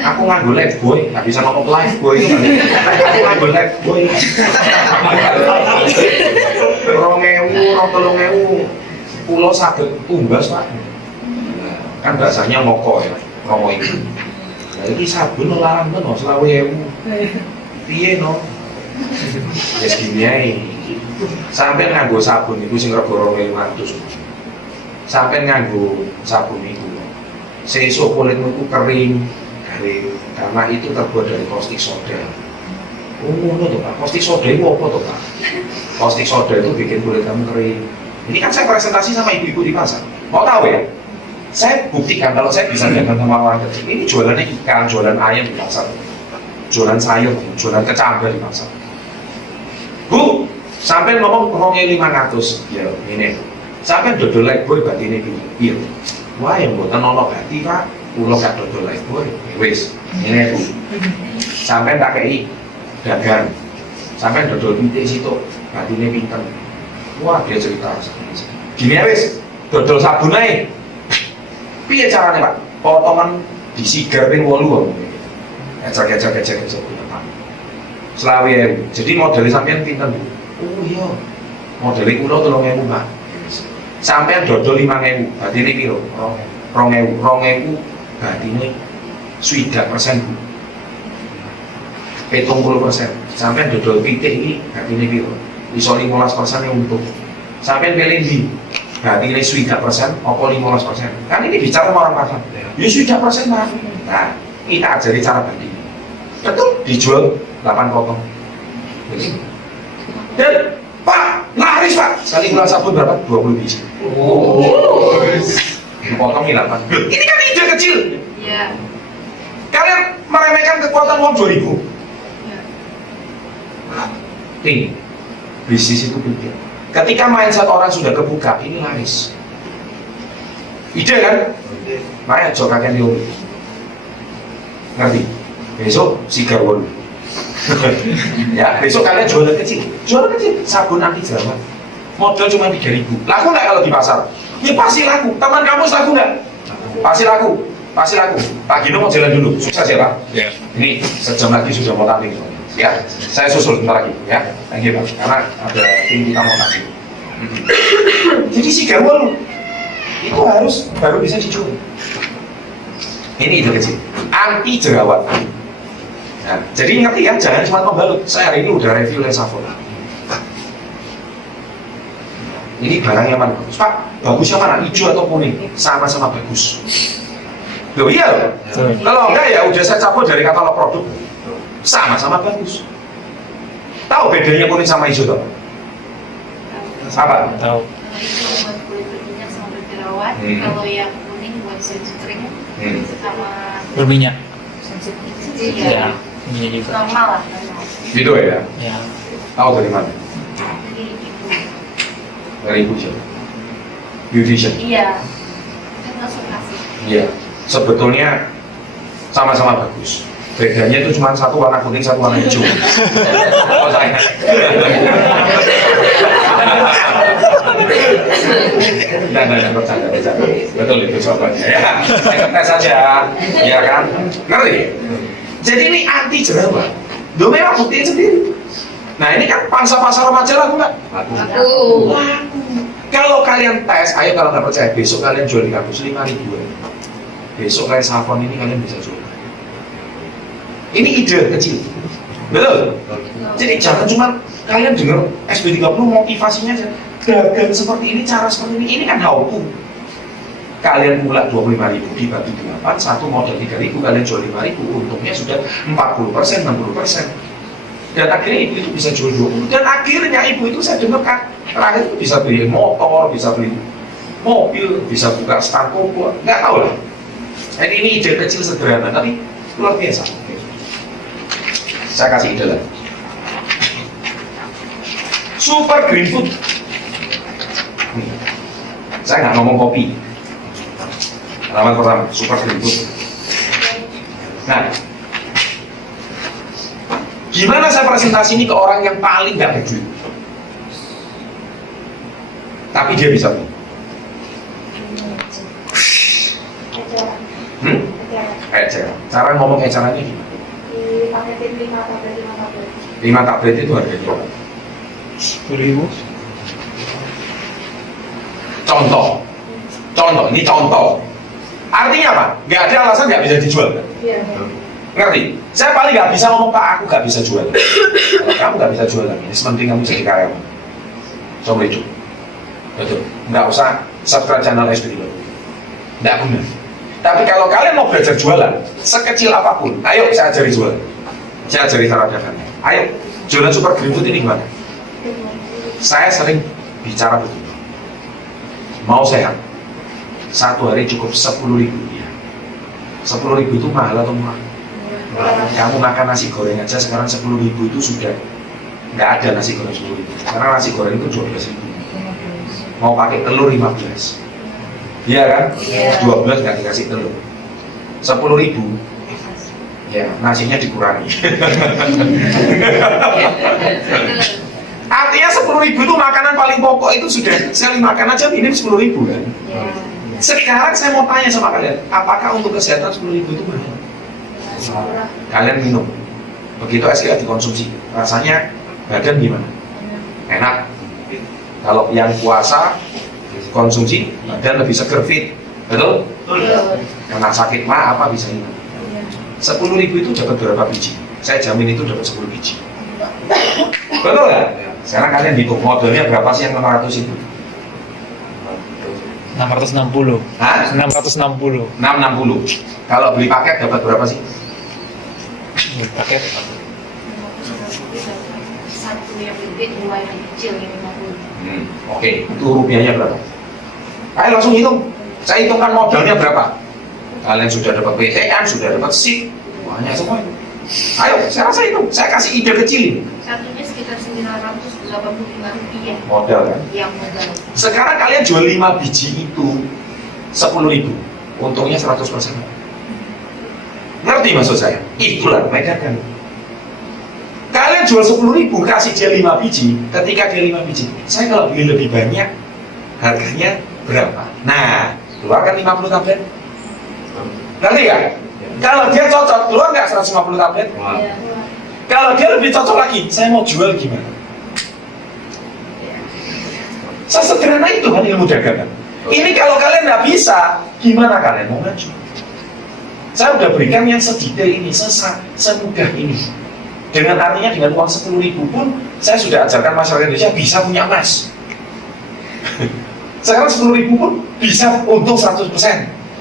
Aku nganggo Lifebuoy, nggak bisa ngomong Lifebuoy itu kan. Aku nganggo Lifebuoy. 2.000, 3.000, pulau saged tumbas Pak. Kan bahasanya moko ya, ngomong itu. Nah ini sabun larang kan selawe ewu. Piye no? Ya segini aja. Sampai nganggo sabun itu sing rego 2.500. Sampai nganggo sabun itu. Sesuk kulitmu itu kering, karena itu terbuat dari caustic soda. Oh, ngono tuh Pak. Caustic soda itu apa tuh Pak? Caustic soda itu bikin kulit kamu kering. Ini kan saya presentasi sama ibu-ibu di pasar. Mau tahu ya? Saya buktikan kalau saya bisa dagang sama orang kecil. Ini jualannya ikan, jualan ayam di pasar, jualan sayur, jualan kecambah di pasar. Bu, sampai ngomong 2.500, ya ini. Sampai dodol Lifebuoy berarti ini iya. Wah yang buatan nolok hati Pak, pulau gak dodol Lifebuoy, wis ini Bu. Sampai tak kei dagang, sampai dodol pitik situ, berarti ini pinter. Wah dia cerita gini ya wis, dodol sabun aja. Piye caranya Pak? Potongan disigar ping 8. Ecek. Selawe ya. Jadi modelnya sampean pinter Bu. Oh iya. Modelnya kulo 3.000 Pak. Sampean dodol 5.000, berarti ini piro? 2.000 berarti ini 70% Bu. 70%. Sampean dodol pitik ini berarti ini piro? Iso 15% yang untung. Sampean pilih di berarti ini 70% apa 15%? Kan ini bicara sama orang pasar. Ya 70% Pak. Nah, kita ajari cara banding. Betul, dijual 8 potong. Dan Pak, laris Pak. Sekali gula sabun berapa? 20 biji. Oh. Potong 8. Ini kan ide kecil. Iya. Kalian meremehkan kekuatan uang 2.000. Nih, bisnis itu penting. Ketika mindset orang sudah kebuka, ini laris. Ide kan? Makanya jauh kakek diomong. Ngerti? Besok sigar wolu. Ya, besok kalian jualan kecil, sabun anti jerawat. Modal cuma 3.000. Laku nggak kalau di pasar? Ya pasti laku. Teman kamu laku nggak? Pasti laku. Pak Gino mau jalan dulu. Sukses ya Pak. Ya. Ini sejam lagi sudah mau tanding. Ya, saya susul sebentar lagi. Ya, thank you Pak. Karena ada tim kita mau tanding. Jadi si gawal itu harus baru bisa dijual. Ini ide kecil. Anti jerawat. Nah, jadi ngerti ya, jangan cuma pembalut. Saya hari ini udah review Lensafol. Ini barang yang mana bagus? Pak, bagusnya mana? Hijau atau kuning? Sama-sama bagus. Loh iya loh. Kalau enggak ya udah saya cabut dari katalog produk. Sama-sama bagus. Tahu bedanya kuning sama hijau tuh? Apa? Tahu. Buat kulit berminyak sama berjerawat. Kalau yang kuning buat sensitif kering sama berminyak. sensitif. Ya, minyak juga. Normal lah. Normal. Gitu ya? Ya. Tahu dari mana? Jadi gitu. Dari Beautician. Beautician. Iya. Kan langsung kasih. Iya. Sebetulnya sama-sama bagus. Bedanya itu cuma satu warna kuning, satu warna hijau. Oh saya. Nah, bercanda. Betul itu jawabannya ya. Saya tes saja, ya kan? Ngerti? Jadi ini anti jerawat. Lo memang buktiin sendiri. Nah ini kan pangsa pasar remaja laku nggak? Laku. Kalau kalian tes, ayo kalau nggak percaya, besok kalian jual di kampus 5.000. Besok kayak Savon ini kalian bisa jual. Ini ide kecil, betul? Jadi jangan cuma kalian dengar SB30 motivasinya aja. Dagang seperti ini, cara seperti ini kan how-to. Kalian mulai 25.000 dibagi 8, satu modal 3.000, kalian jual 5.000, untungnya sudah 40%, 60%. Dan akhirnya ibu itu bisa jual 20. Dan akhirnya ibu itu saya dengar kan, terakhir itu bisa beli motor, bisa beli mobil, bisa buka stand toko, nggak tahu lah. Dan ini ide kecil sederhana, tapi luar biasa. Saya kasih ide lagi. Super Green Food. Saya nggak ngomong kopi. Halaman pertama, Super Green Food. Nah, gimana saya presentasi ini ke orang yang paling nggak berduit? Tapi dia bisa beli. Eceran. Cara ngomong ecerannya gimana? Dipaketin 5 tablet 5 tablet. 5 tablet itu harganya berapa? 10.000. Contoh, ini contoh. Artinya apa? Nggak ada alasan nggak bisa dijual kan? Iya. Ngerti? Saya paling nggak bisa ngomong, Pak, aku nggak bisa jual. Kalau kamu nggak bisa jual lagi, ini sementing kamu jadi karyawan. Coba itu. Betul. Nggak usah subscribe channel SD dulu. Nggak guna. Tapi kalau kalian mau belajar jualan, sekecil apapun, ayo saya ajari jualan. Saya ajari cara dagangnya. Ayo, jualan super green food ini gimana? Saya sering bicara begitu. Mau sehat, satu hari cukup 10.000 ya. 10.000 itu mahal atau murah? Kamu makan nasi goreng aja sekarang 10.000 itu sudah nggak ada nasi goreng 10.000. Karena nasi goreng itu 12.000. Mau pakai telur 15. Iya kan? Iya. 12 nggak dikasih telur. 10.000. Ya, nasinya dikurangi. Artinya 10.000 itu makanan paling pokok itu sudah sekali makan aja minim 10.000 kan? Sekarang saya mau tanya sama kalian, apakah untuk kesehatan 10.000 itu mahal? Kalian minum, begitu SGA dikonsumsi, rasanya badan gimana? Enak. Kalau yang puasa konsumsi, badan lebih seger fit, betul? Kena sakit mah apa bisa hilang? 10.000 itu dapat berapa biji? Saya jamin itu dapat 10 biji. Betul nggak? Sekarang kalian hitung modelnya berapa sih yang 600 itu? 660. Hah? 660. 660. Kalau beli paket dapat berapa sih? Paket. Satu yang gede, dua yang kecil yang 50. Oke, itu rupiahnya berapa? Ayo langsung hitung. Saya hitungkan modalnya berapa? Kalian sudah dapat PTM, sudah dapat SIP, banyak semua. Ayo, saya rasa itu. Saya kasih ide kecil ini. Satunya sekitar 985 rupiah Modal kan? yang modal. Sekarang kalian jual 5 biji itu 10.000. Untungnya 100%. Ngerti maksud saya? Itulah mereka kan. Kalian jual 10.000, kasih dia 5 biji. Ketika dia 5 biji, saya kalau beli lebih banyak, harganya berapa? Nah, keluarkan 50 tablet. Ngerti ya? Kalau dia cocok, keluar nggak 150 tablet? Iya. Kalau dia lebih cocok lagi, saya mau jual gimana? Sesederhana itu kan ilmu dagangan. Ini kalau kalian nggak bisa, gimana kalian mau maju? Saya udah berikan yang sedetail ini, semudah ini. Dengan artinya dengan uang 10.000 pun, saya sudah ajarkan masyarakat Indonesia bisa punya emas. Sekarang 10.000 pun bisa untung 100%.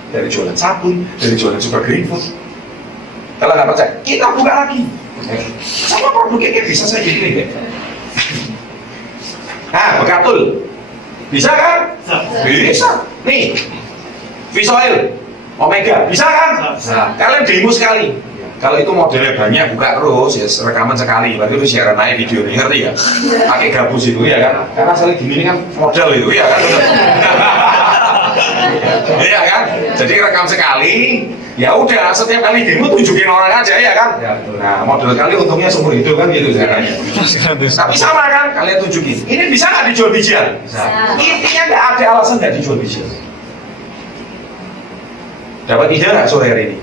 Dari jualan sabun, dari jualan super green food. Kalau nggak percaya, kita buka lagi. Sama produknya bisa saya gini. Nah, bekatul. Bisa kan? Bisa. Nih, fish oil, omega, bisa kan? Nah, kalian demo sekali. Kalau itu modelnya banyak, buka terus, ya rekaman sekali. Berarti itu siaran naik video nih, ngerti ya? Pakai gabus itu ya kan? Karena sekali gini ini kan model itu, ya kan? Iya kan? Jadi rekam sekali, ya udah setiap kali demo tunjukin orang aja ya kan? Nah, model kali untungnya seumur hidup kan gitu caranya. Tapi sama kan, kalian tunjukin. Ini bisa nggak dijual bijian? Intinya nggak ada alasan nggak dijual bijian. Dapat ide nggak sore hari ini?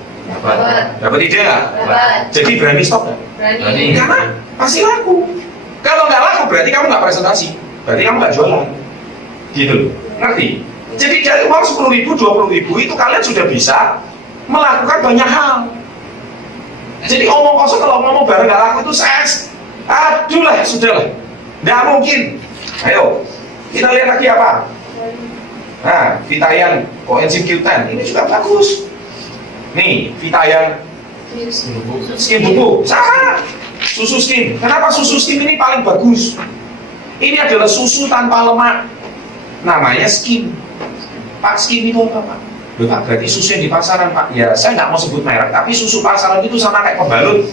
Dapat ide nggak? Dapat. Jadi berani stop nggak? Berani. Karena pasti laku. Kalau nggak laku berarti kamu nggak presentasi, berarti kamu nggak jualan. Gitu loh, ngerti? Jadi dari uang 10.000, 20.000 itu kalian sudah bisa melakukan banyak hal. Jadi omong kosong kalau ngomong bareng nggak laku itu aduh lah, sudah lah, nggak mungkin. Ayo, kita lihat lagi apa? Nah, Vitayan Coenzym Q10 ini juga bagus. Nih, Vitayan Skin Buku, sama. Susu Skin. Kenapa susu Skin ini paling bagus? Ini adalah susu tanpa lemak. Namanya Skin. Pak, Skin itu apa, Pak? Loh, Pak, berarti susu yang di pasaran, Pak. Ya, saya nggak mau sebut merek, tapi susu pasaran itu sama kayak pembalut.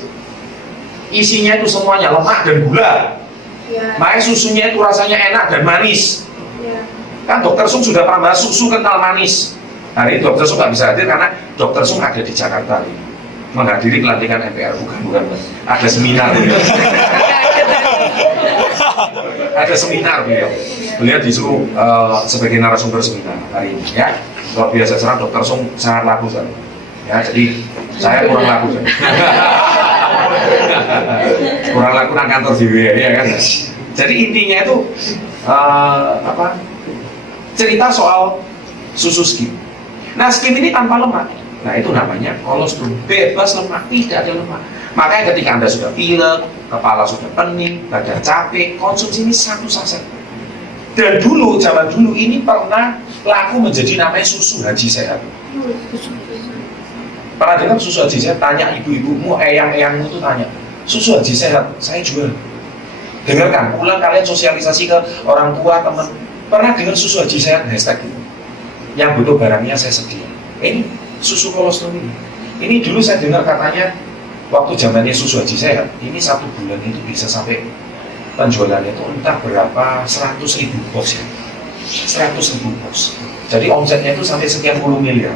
Isinya itu semuanya lemak dan gula. Ya. Makanya susunya itu rasanya enak dan manis. Ya. Kan Dokter Sung sudah pernah bahas susu kental manis. Hari ini Dokter Sung nggak bisa hadir karena Dokter Sung ada di Jakarta ini, menghadiri pelantikan MPR. Bukan. Ada seminar. Ada seminar beliau. Beliau disuruh sebagai narasumber seminar hari ini ya. Luar biasa, sekarang Dokter Sung sangat laku sekali. Ya, jadi saya kurang laku. Kurang laku nang kantor di ya kan. Jadi intinya itu cerita soal susu skim. Nah, skim ini tanpa lemak. Nah, itu namanya kolostrum, bebas lemak, tidak ada lemak. Makanya ketika Anda sudah pilek, kepala sudah pening, badan capek, konsumsi ini 1 saset. Dan dulu, zaman dulu ini pernah laku menjadi namanya susu haji sehat. Pernah dengar susu haji sehat? Tanya ibu-ibumu, eyang-eyangmu itu tanya, susu haji sehat, saya jual. Dengarkan, pulang kalian sosialisasi ke orang tua, teman. Pernah dengar susu haji sehat? Hashtag itu. Yang butuh barangnya saya sedia. Ini susu kolostrum ini. Ini dulu saya dengar katanya waktu zamannya susu haji sehat, ini 1 bulan itu bisa sampai penjualannya itu entah berapa 100.000 box ya. 100.000 box. Jadi omsetnya itu sampai sekian puluh miliar.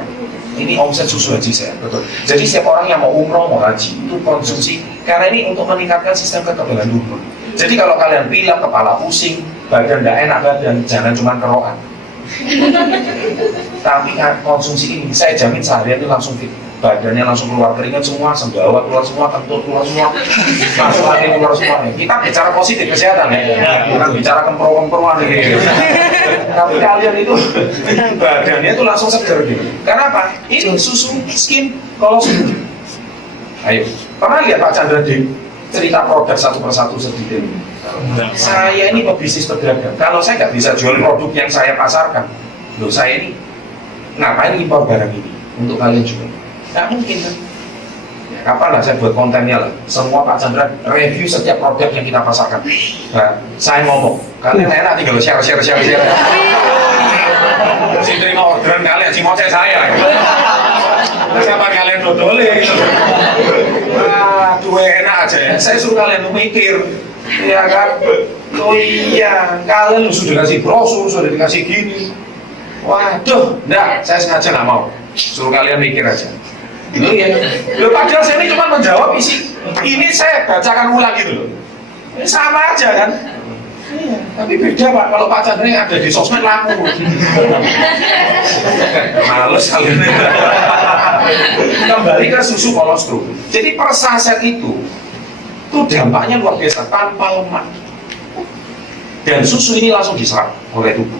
Ini omset susu haji sehat, betul. Jadi setiap orang yang mau umroh, mau haji itu konsumsi, karena ini untuk meningkatkan sistem kekebalan tubuh. Jadi kalau kalian pilek, kepala pusing, badan tidak enak badan, jangan cuma kerokan. Tapi konsumsi ini, saya jamin seharian itu langsung fit. Badannya langsung keluar keringat semua, sembawa keluar semua, kentut keluar semua, masuk hati keluar semua. Kita bicara positif kesehatan ya, bukan bicara kemper-kemperuan gitu. Tapi kalian itu badannya itu langsung seger gitu. Karena apa? Ini susu skim kolostrum. Ayo, pernah lihat Pak Chandra di cerita produk satu persatu sedikit? Saya ini pebisnis pedagang. Kalau saya nggak bisa jual produk yang saya pasarkan, loh saya ini ngapain impor barang ini untuk kalian jual? Nggak mungkin kan? Ya, kapan lah saya buat kontennya lah. Semua Pak Chandra review setiap produk yang kita pasarkan. Nah, saya ngomong, kalian enak tinggal share. Si terima orderan kalian, si ngoceh saya. Nah, siapa kalian dodolnya gitu? Aduh enak aja ya. Saya suruh kalian mikir, ya kan? Oh iya, kalian sudah dikasih brosur, sudah dikasih gini. Waduh, enggak, saya sengaja nggak mau. Suruh kalian mikir aja. Iya. Loh, padahal saya ini cuma menjawab isi. Ini saya bacakan ulang gitu loh. Ini sama aja kan? Iya. Tapi beda Pak, kalau Pak Chandra yang ada di sosmed laku. Males kalian. Kembali ke susu kolostrum. Jadi per saset itu dampaknya luar biasa tanpa lemak. Dan susu ini langsung diserap oleh tubuh.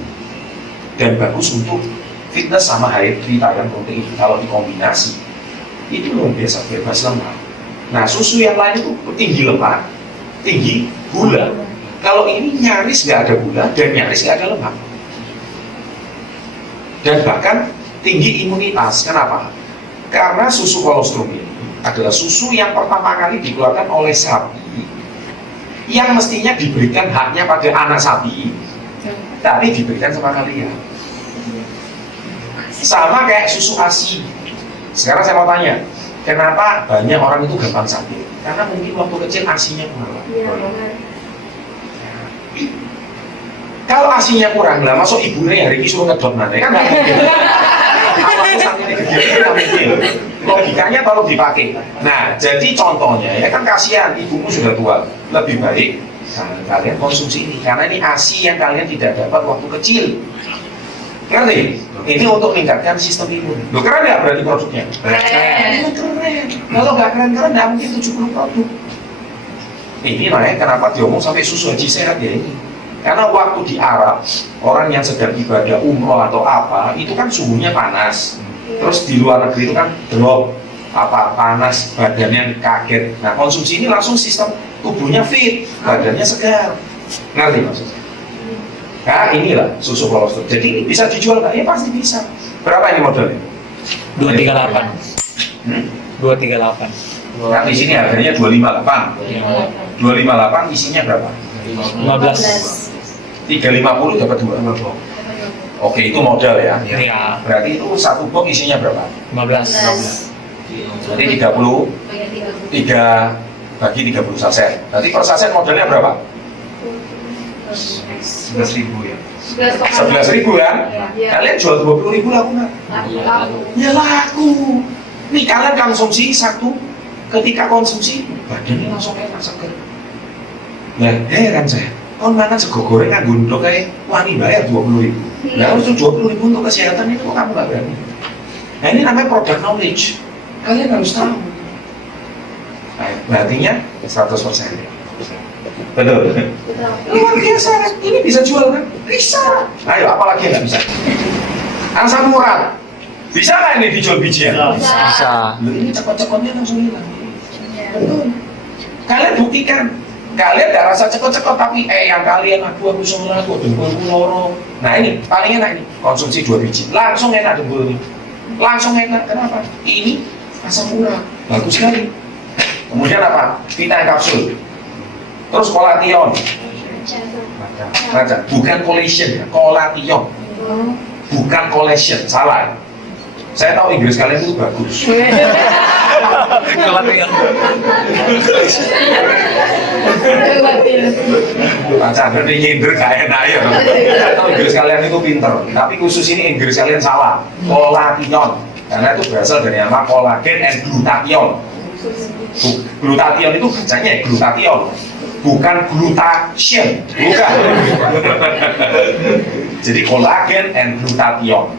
Dan bagus untuk fitness sama high vitamin protein. Kalau dikombinasi itu luar biasa, bebas lemak. Nah, susu yang lain itu tinggi lemak, tinggi gula. Kalau ini nyaris nggak ada gula dan nyaris nggak ada lemak. Dan bahkan tinggi imunitas. Kenapa? Karena susu kolostrum ini adalah susu yang pertama kali dikeluarkan oleh sapi yang mestinya diberikan haknya pada anak sapi, tapi diberikan sama kalian. Sama kayak susu ASI. Sekarang saya mau tanya, kenapa banyak orang itu gampang sakit? Karena mungkin waktu kecil ASINya kurang. Kalau ASINya kurang, lah masuk ibunya hari ini suruh ngedot nanti kan nggak mungkin. Awalnya sakitnya gede, nggak mungkin. Logikanya kalau dipakai. Nah, jadi contohnya ya kan kasihan ibumu sudah tua, lebih baik kalian konsumsi ini karena ini ASI yang kalian tidak dapat waktu kecil. Ngerti? Ini untuk meningkatkan sistem imun. Loh, keren nggak berarti produknya? Keren. Kalau nggak keren-keren, nggak mungkin 70 produk. Ini makanya kenapa diomong sampai susu haji sehat ya ini. Karena waktu di Arab, orang yang sedang ibadah umroh atau apa, itu kan suhunya panas. Terus di luar negeri itu kan drop, panas, badannya kaget. Nah, konsumsi ini langsung sistem tubuhnya fit, badannya segar. Ngerti maksudnya? Nah, inilah susu kolostrum. Jadi ini bisa dijual nggak? Ya pasti bisa. Berapa ini modalnya? 238. 238. Nah, di sini harganya 258. 258 isinya berapa? 15. 350 dapat 2. Oke, itu modal ya. Iya. Berarti itu satu box isinya berapa? 15. Berarti 30 3 bagi 30 saset. Berarti per saset modalnya berapa? 11.000 ya. 11.000 kan? Kalian jual 20.000 laku nggak? Ya laku. Nih kalian konsumsi satu, ketika konsumsi badannya langsung enak seger. Nah, heran saya. Kon mangan sego goreng kan gundok kayak wani bayar 20.000. Nah, harus 20.000 untuk kesehatan itu kamu nggak berani. Nah, ini namanya product knowledge. Kalian harus tahu. Nah, berartinya 100%. Betul. Luar biasa kan? Ini bisa jual kan? Bisa. Ayo, apalagi yang nggak bisa? Asam urat. Bisa nggak ini dijual bijian? Bisa. Loh, ini cekot-cekotnya langsung hilang. Betul. Kalian buktikan. Kalian nggak rasa cekot-cekot tapi yang kalian aku sholat, dengkulku loro. Nah ini paling enak ini konsumsi 2 biji. Langsung enak dengkulnya. Langsung enak. Kenapa? Ini asam urat. Bagus sekali. Kemudian apa? Vitamin kapsul. Terus kolation. Baca. Bukan collation ya, kolation. Bukan collation, salah. Saya tahu Inggris kalian itu bagus. Baca berarti nyindir gak enak ya. Saya tahu Inggris kalian itu pinter, tapi khusus ini Inggris kalian salah. Kolation, karena itu berasal dari nama kolagen and glutathione. Glutathione itu bacanya glutathione, bukan glutation, bukan. Jadi kolagen and glutathione,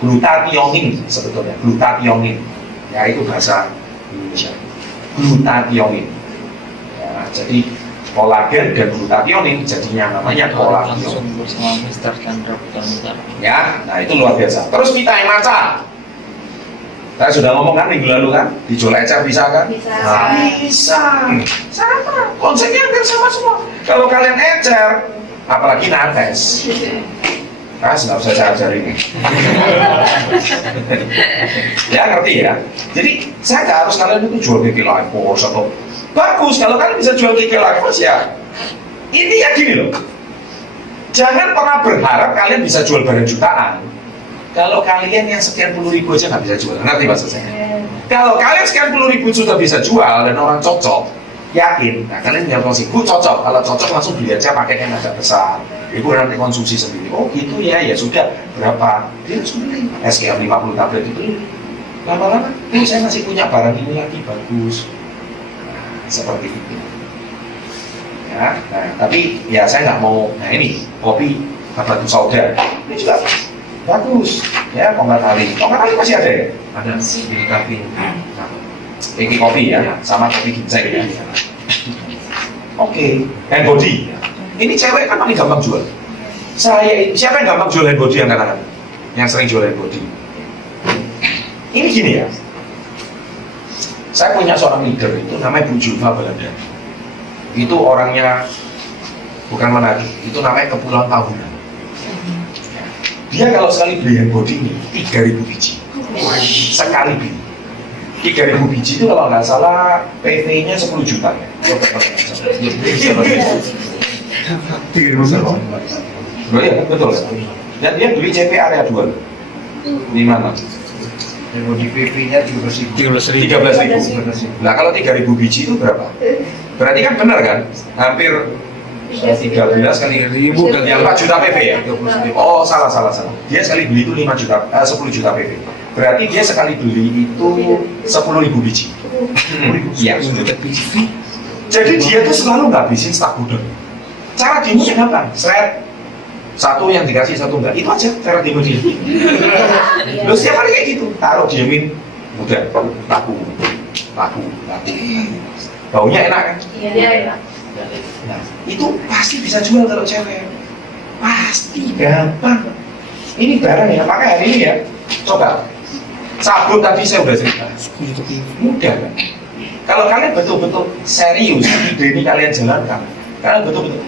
glutathione sebetulnya, glutathione, ya itu bahasa Indonesia, glutathione. Ya, jadi kolagen dan glutathione jadinya namanya kolagen. Bersama Mr. Chandra Putra. Ya, nah itu luar biasa. Terus vitamin maca. Saya sudah ngomong kan minggu lalu kan, dijual ecer bisa kan? Bisa. Nah, bisa. Sama, konsepnya hampir sama semua. Kalau kalian ecer, apalagi nates. Nggak usah saya ajarin. Ya ngerti ya. Jadi saya nggak harus kalian itu jual kiki life force atau bagus. Kalau kalian bisa jual kiki life force ya. Ini ya gini loh. Jangan pernah berharap kalian bisa jual barang jutaan. Kalau kalian yang sekian puluh ribu aja nggak bisa jual, ngerti maksud saya? Kalau kalian sekian puluh ribu sudah bisa jual dan orang cocok, yakin, nah kalian tinggal konsumsi, cocok. Kalau cocok langsung beli aja paketnya agak besar. Ibu nanti konsumsi sendiri. Oh gitu ya, ya sudah. Berapa? Dia harus beli. SKM 50 tablet dibeli. Lama-lama, saya masih punya barang ini lagi bagus. Nah, seperti itu. Ya, nah, tapi ya saya nggak mau. Nah ini kopi batu sauda. Ini juga bagus. Ya, Kongkat Ali masih ada ya? Ada di kafe. Ini kopi ya, sama kopi ginseng ya. Oke, hand body. Ini cewek kan paling gampang jual. Siapa yang gampang jual hand body angkat tangan? Yang sering jual hand body. Ini gini ya. Saya punya seorang leader itu namanya Bu Julfa Belanda. Itu orangnya bukan Manado, itu namanya Kepulauan Tahunan. Dia kalau sekali beli hand body ini 3.000 biji. Sekali beli. 3.000 biji itu kalau nggak salah PV-nya 10 juta ya. Oh iya, betul. Dan dia beli CP area 2 di mana? Yang mau di PP-nya 13.000. Nah kalau 3.000 biji itu berapa? Berarti kan benar kan? Hampir 13 kali 1.000 kan? Yang 4 juta PV ya? Oh salah. Dia sekali beli itu 10 juta PV. Berarti dia sekali beli itu 10.000 biji. Iya. Jadi dia tuh selalu ngabisin stok gudang. Cara dimunya gampang, seret. Satu yang dikasih, satu enggak. Itu aja cara dimu dia. Lu setiap hari kayak gitu, taruh diemin, udah laku. Baunya enak kan? Iya enak. Nah, itu pasti bisa jual kalau cewek. Pasti gampang. Ini barang ya, pakai hari ini ya. Coba. Sabun tadi saya udah cerita. Mudah kan? Kalau kalian betul-betul serius, ide ini kalian jalankan. Kalian betul-betul.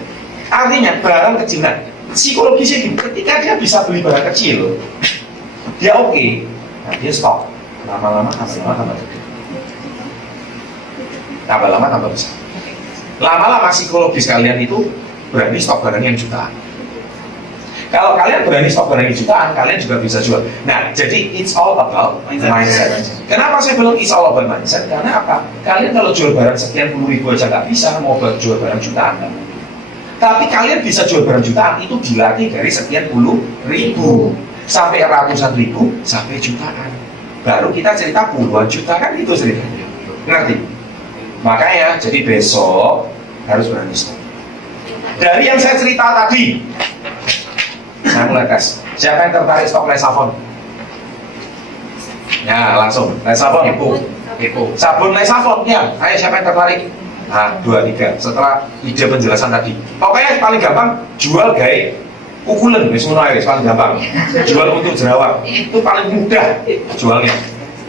Artinya barang kecilan. Psikologisnya gini, ketika dia bisa beli barang kecil, dia oke. Nah, dia stop. Lama-lama tambah gede. Lama-lama tambah besar. Lama-lama psikologis kalian itu berani stok barang yang jutaan. Kalau kalian berani stok barang yang jutaan, kalian juga bisa jual. Nah, jadi it's all about mindset. Kenapa saya bilang it's all about mindset? Karena apa? Kalian kalau jual barang sekian puluh ribu aja nggak bisa, mau jual barang jutaan kan? Tapi kalian bisa jual barang jutaan itu dilatih dari sekian puluh ribu sampai ratusan ribu sampai jutaan. Baru kita cerita puluhan juta kan itu ceritanya. Ngerti? Makanya jadi besok harus berani stop. Dari yang saya cerita tadi, saya mulai tes. Siapa yang tertarik stok Lesavon? Ya, langsung. Lesavon. Sabun Lesavon, ya. Ayo, siapa yang tertarik? Nah, 2, 3. Setelah ide penjelasan tadi. Pokoknya paling gampang, jual gaya ukulen, wis ngono ae, paling gampang. Jual untuk jerawat. Itu paling mudah jualnya.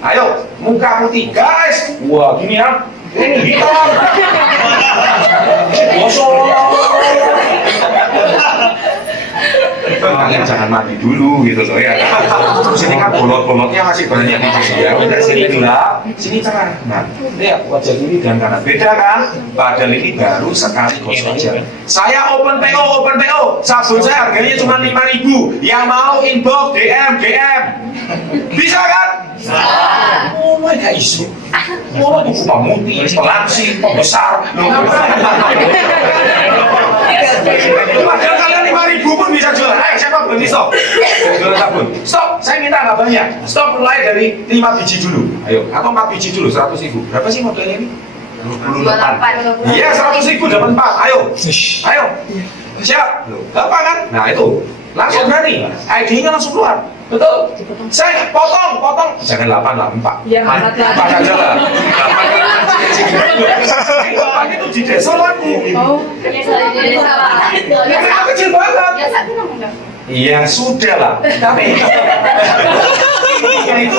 Ayo, muka putih, guys. Wah, gini ya. Ini hitam. Gosong. Kalian jangan mandi dulu gitu loh ya. Terus ini kan bolot-bolotnya masih banyak di sini ya. Udah sini gelap, sini cerah. Nah, lihat wajah kiri dan kanan beda kan? Padahal ini baru sekali gosok aja. Saya open PO. Sabun saya harganya cuma 5.000. Yang mau inbox DM. Bisa kan? Oh my god, isu. Oh, buku pemutih, pelangsi, pembesar. Padahal kalian 5.000 pun bisa jual. Ayo, siapa berhenti stop? Jual sabun. Stop, saya minta nggak banyak. Stop, mulai dari 5 biji dulu. Ayo, atau 4 biji dulu, 100.000. Berapa sih modelnya ini? 28. Iya, 100.000 dapat 4. Ayo. Siap? Gampang kan? Nah, itu. Langsung berani. ID-nya langsung keluar. Betul? Saya potong. Jangan 8 lah, 4. Ya, 4 aja lah. 8 itu di desa laku. Oh, jadi salah. Yang kecil banget. Ya, satu nomor. Iya, sudah lah. Tapi intinya itu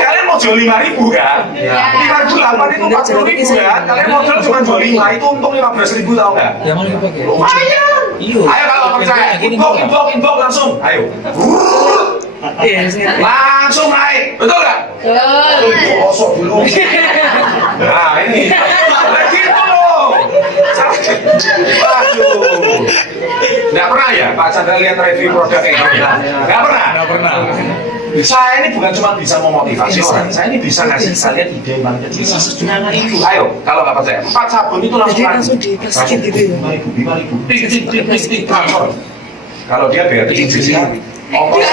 kalian mau jual 5.000 kan? 5.008 itu 40.000 kan? Kalian mau jual cuma jual 5, itu untung 15.000 tau nggak? Yang mana dipakai? Lumayan. Iya. Ayo kalau percaya, inbox langsung. Ayo. Langsung naik, betul nggak? Gosok dulu. Nah ini, begitu loh. Waduh. Nggak pernah ya Pak Chandra lihat review produk kayak gini? Nggak pernah. Saya ini bukan cuma bisa memotivasi orang, saya ini bisa ngasih kalian ide yang paling kecil. Ayo, kalau nggak percaya, 4 sabun itu langsung dipasukin gitu ya. 5.000. Transfer. Kalau dia bayar di Indonesia, ongkos.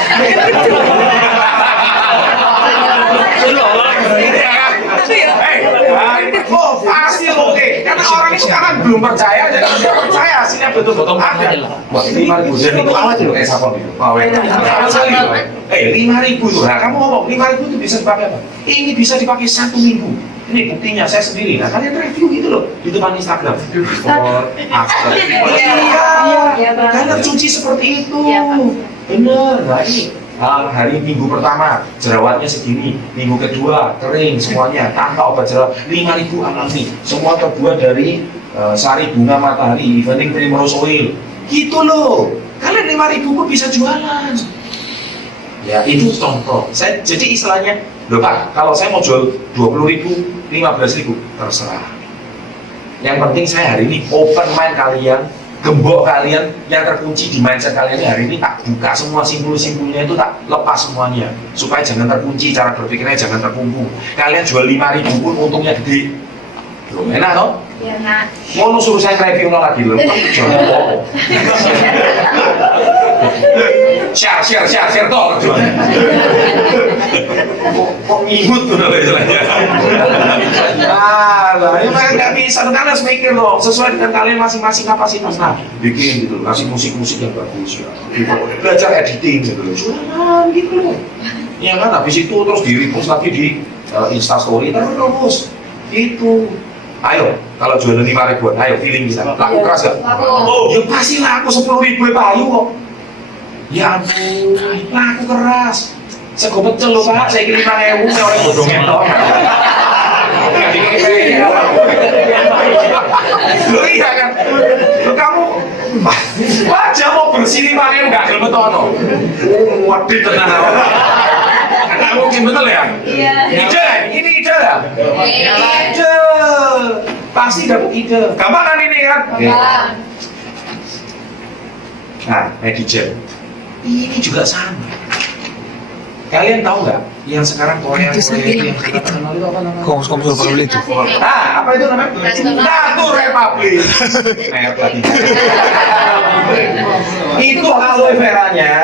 Oh pasti oke, karena orang itu kan belum percaya, jadi dia percaya hasilnya betul-betul ada. Wah 5.000 jadi itu awet loh kayak sapon itu. Awet. 5.000 tuh, nah kamu ngomong 5.000 itu bisa dipakai apa? Ini bisa dipakai 1 minggu. Ini buktinya saya sendiri. Nah kalian review gitu loh di depan Instagram. Before, after. Iya. Kalian cuci seperti itu. Bener. Nah ini. Hari minggu pertama jerawatnya segini, minggu kedua kering semuanya tanpa obat jerawat. 5.000 alami, semua terbuat dari sari bunga matahari, evening primrose oil. Gitu loh, kalian 5.000 kok bisa jualan. Ya itu contoh. Saya jadi istilahnya, loh Pak, kalau saya mau jual 20.000, 15.000 terserah. Yang penting saya hari ini open mind kalian. Gembok kalian yang terkunci di mindset kalian ini hari ini tak buka semua simpul-simpulnya itu tak lepas semuanya supaya jangan terkunci cara berpikirnya jangan terkungkung. Kalian jual 5.000 pun untungnya gede. Loh, enak toh? Ya, nah. Mau suruh saya review lagi loh. Jual apa? Share toh kejualnya. Kok ngikut tuh loh istilahnya. Nah, ini mereka nggak bisa, kalian harus mikir loh, sesuai dengan kalian masing-masing kapasitas. Nah, bikin gitu, kasih musik-musik yang bagus ya, gitu. Belajar editing gitu loh, jualan gitu loh. Ya kan, habis itu terus di-repost lagi di Instastory terus, gitu. Ayo, kalau jualan 5.000-an, ayo feeling bisa. Laku keras gak? Oh, ya pasti laku 10.000 payu kok. Ya ampun, laku keras. Sego pecel loh Pak, saya kira 5.000, saya orang bodong ngetok. Loh iya kan, loh kamu wajah mau bersih 5.000 gak gelem betono. Waduh tenang. Nggak mungkin betul ya? Iya. Ide, ini ide lah. Ide, pasti dapat ide. Gampang kan ini kan? Nah, netizen, ini juga sama. Kalian tahu nggak yang sekarang Korea yang terkenal itu apa namanya? Komsomol Republik itu. Apa itu namanya? Natur Republik. Merek lagi. Itu aloe veranya.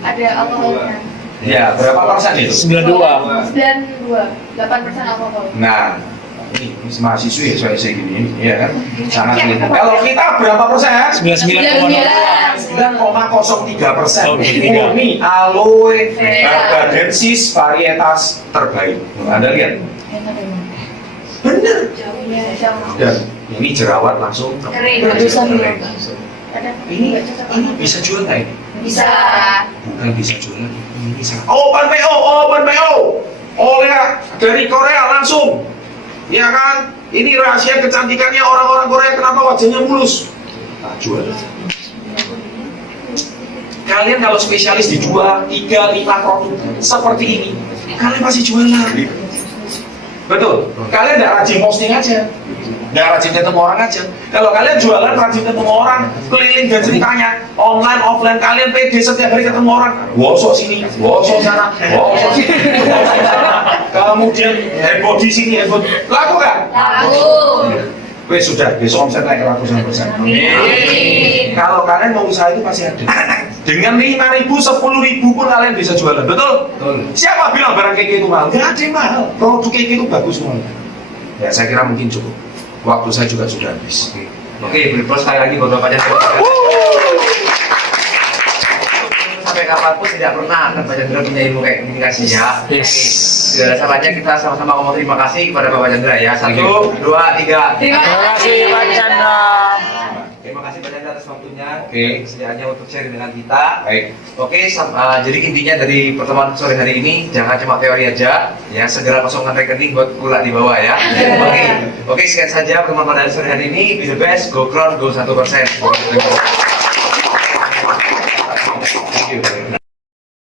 Ada alkoholnya. Ya, berapa persen itu? 92. 92, 8% alkohol. Nah, ini mahasiswi ya saya gini, ya kan? Sangat kelihatan. Kalau kita berapa persen? 9,03%. Murni aloe barbadensis varietas terbaik. Anda lihat, bener. Dan ini jerawat langsung Kering. Ini bisa jual nggak ini? Bisa. Bukan bisa jual, ini bisa. Open PO, oleh dari Korea langsung. Ya kan? Ini rahasia kecantikannya orang-orang Korea, kenapa wajahnya mulus? Nah, jual. Kalian kalau spesialis dijual 3-5 produk seperti ini, kalian pasti jualan. Betul. Kalian tidak rajin posting aja, tidak rajin ketemu orang aja. Kalau kalian jualan rajin ketemu orang, keliling dan ceritanya, online offline kalian pede setiap hari ketemu orang. Wosok sini, wosok sana, wosok sini, wosok sana. Kemudian heboh di sini, heboh. Laku nggak? Laku. Wes sudah, besok omset naik ratusan persen. Kalau kalian mau usaha itu pasti ada. Dengan 5.000, 10.000 pun kalian bisa jualan, betul? Siapa bilang barang keke itu mahal? Gak ada yang mahal. Produk keke itu bagus semua. Ya saya kira mungkin cukup. Waktu saya juga sudah habis. Oke, beri plus sekali lagi buat Bapak Chandra. Sampai kapanpun tidak pernah akan Pak Chandra punya ilmu kayak gini kasihnya. Yes. Segala salahnya kita sama-sama ngomong terima kasih kepada Bapak Chandra ya. 1, 2, 3. Terima kasih Pak Chandra. Terima kasih Pak Chandra atas waktunya. Oke. Kesediaannya untuk sharing dengan kita. Baik. Oke, jadi intinya dari pertemuan sore hari ini jangan cuma teori aja, ya segera kosongkan rekening buat pula di bawah ya. Oke, sekian saja pertemuan pada sore hari ini. Be the best, go crown, go 1%.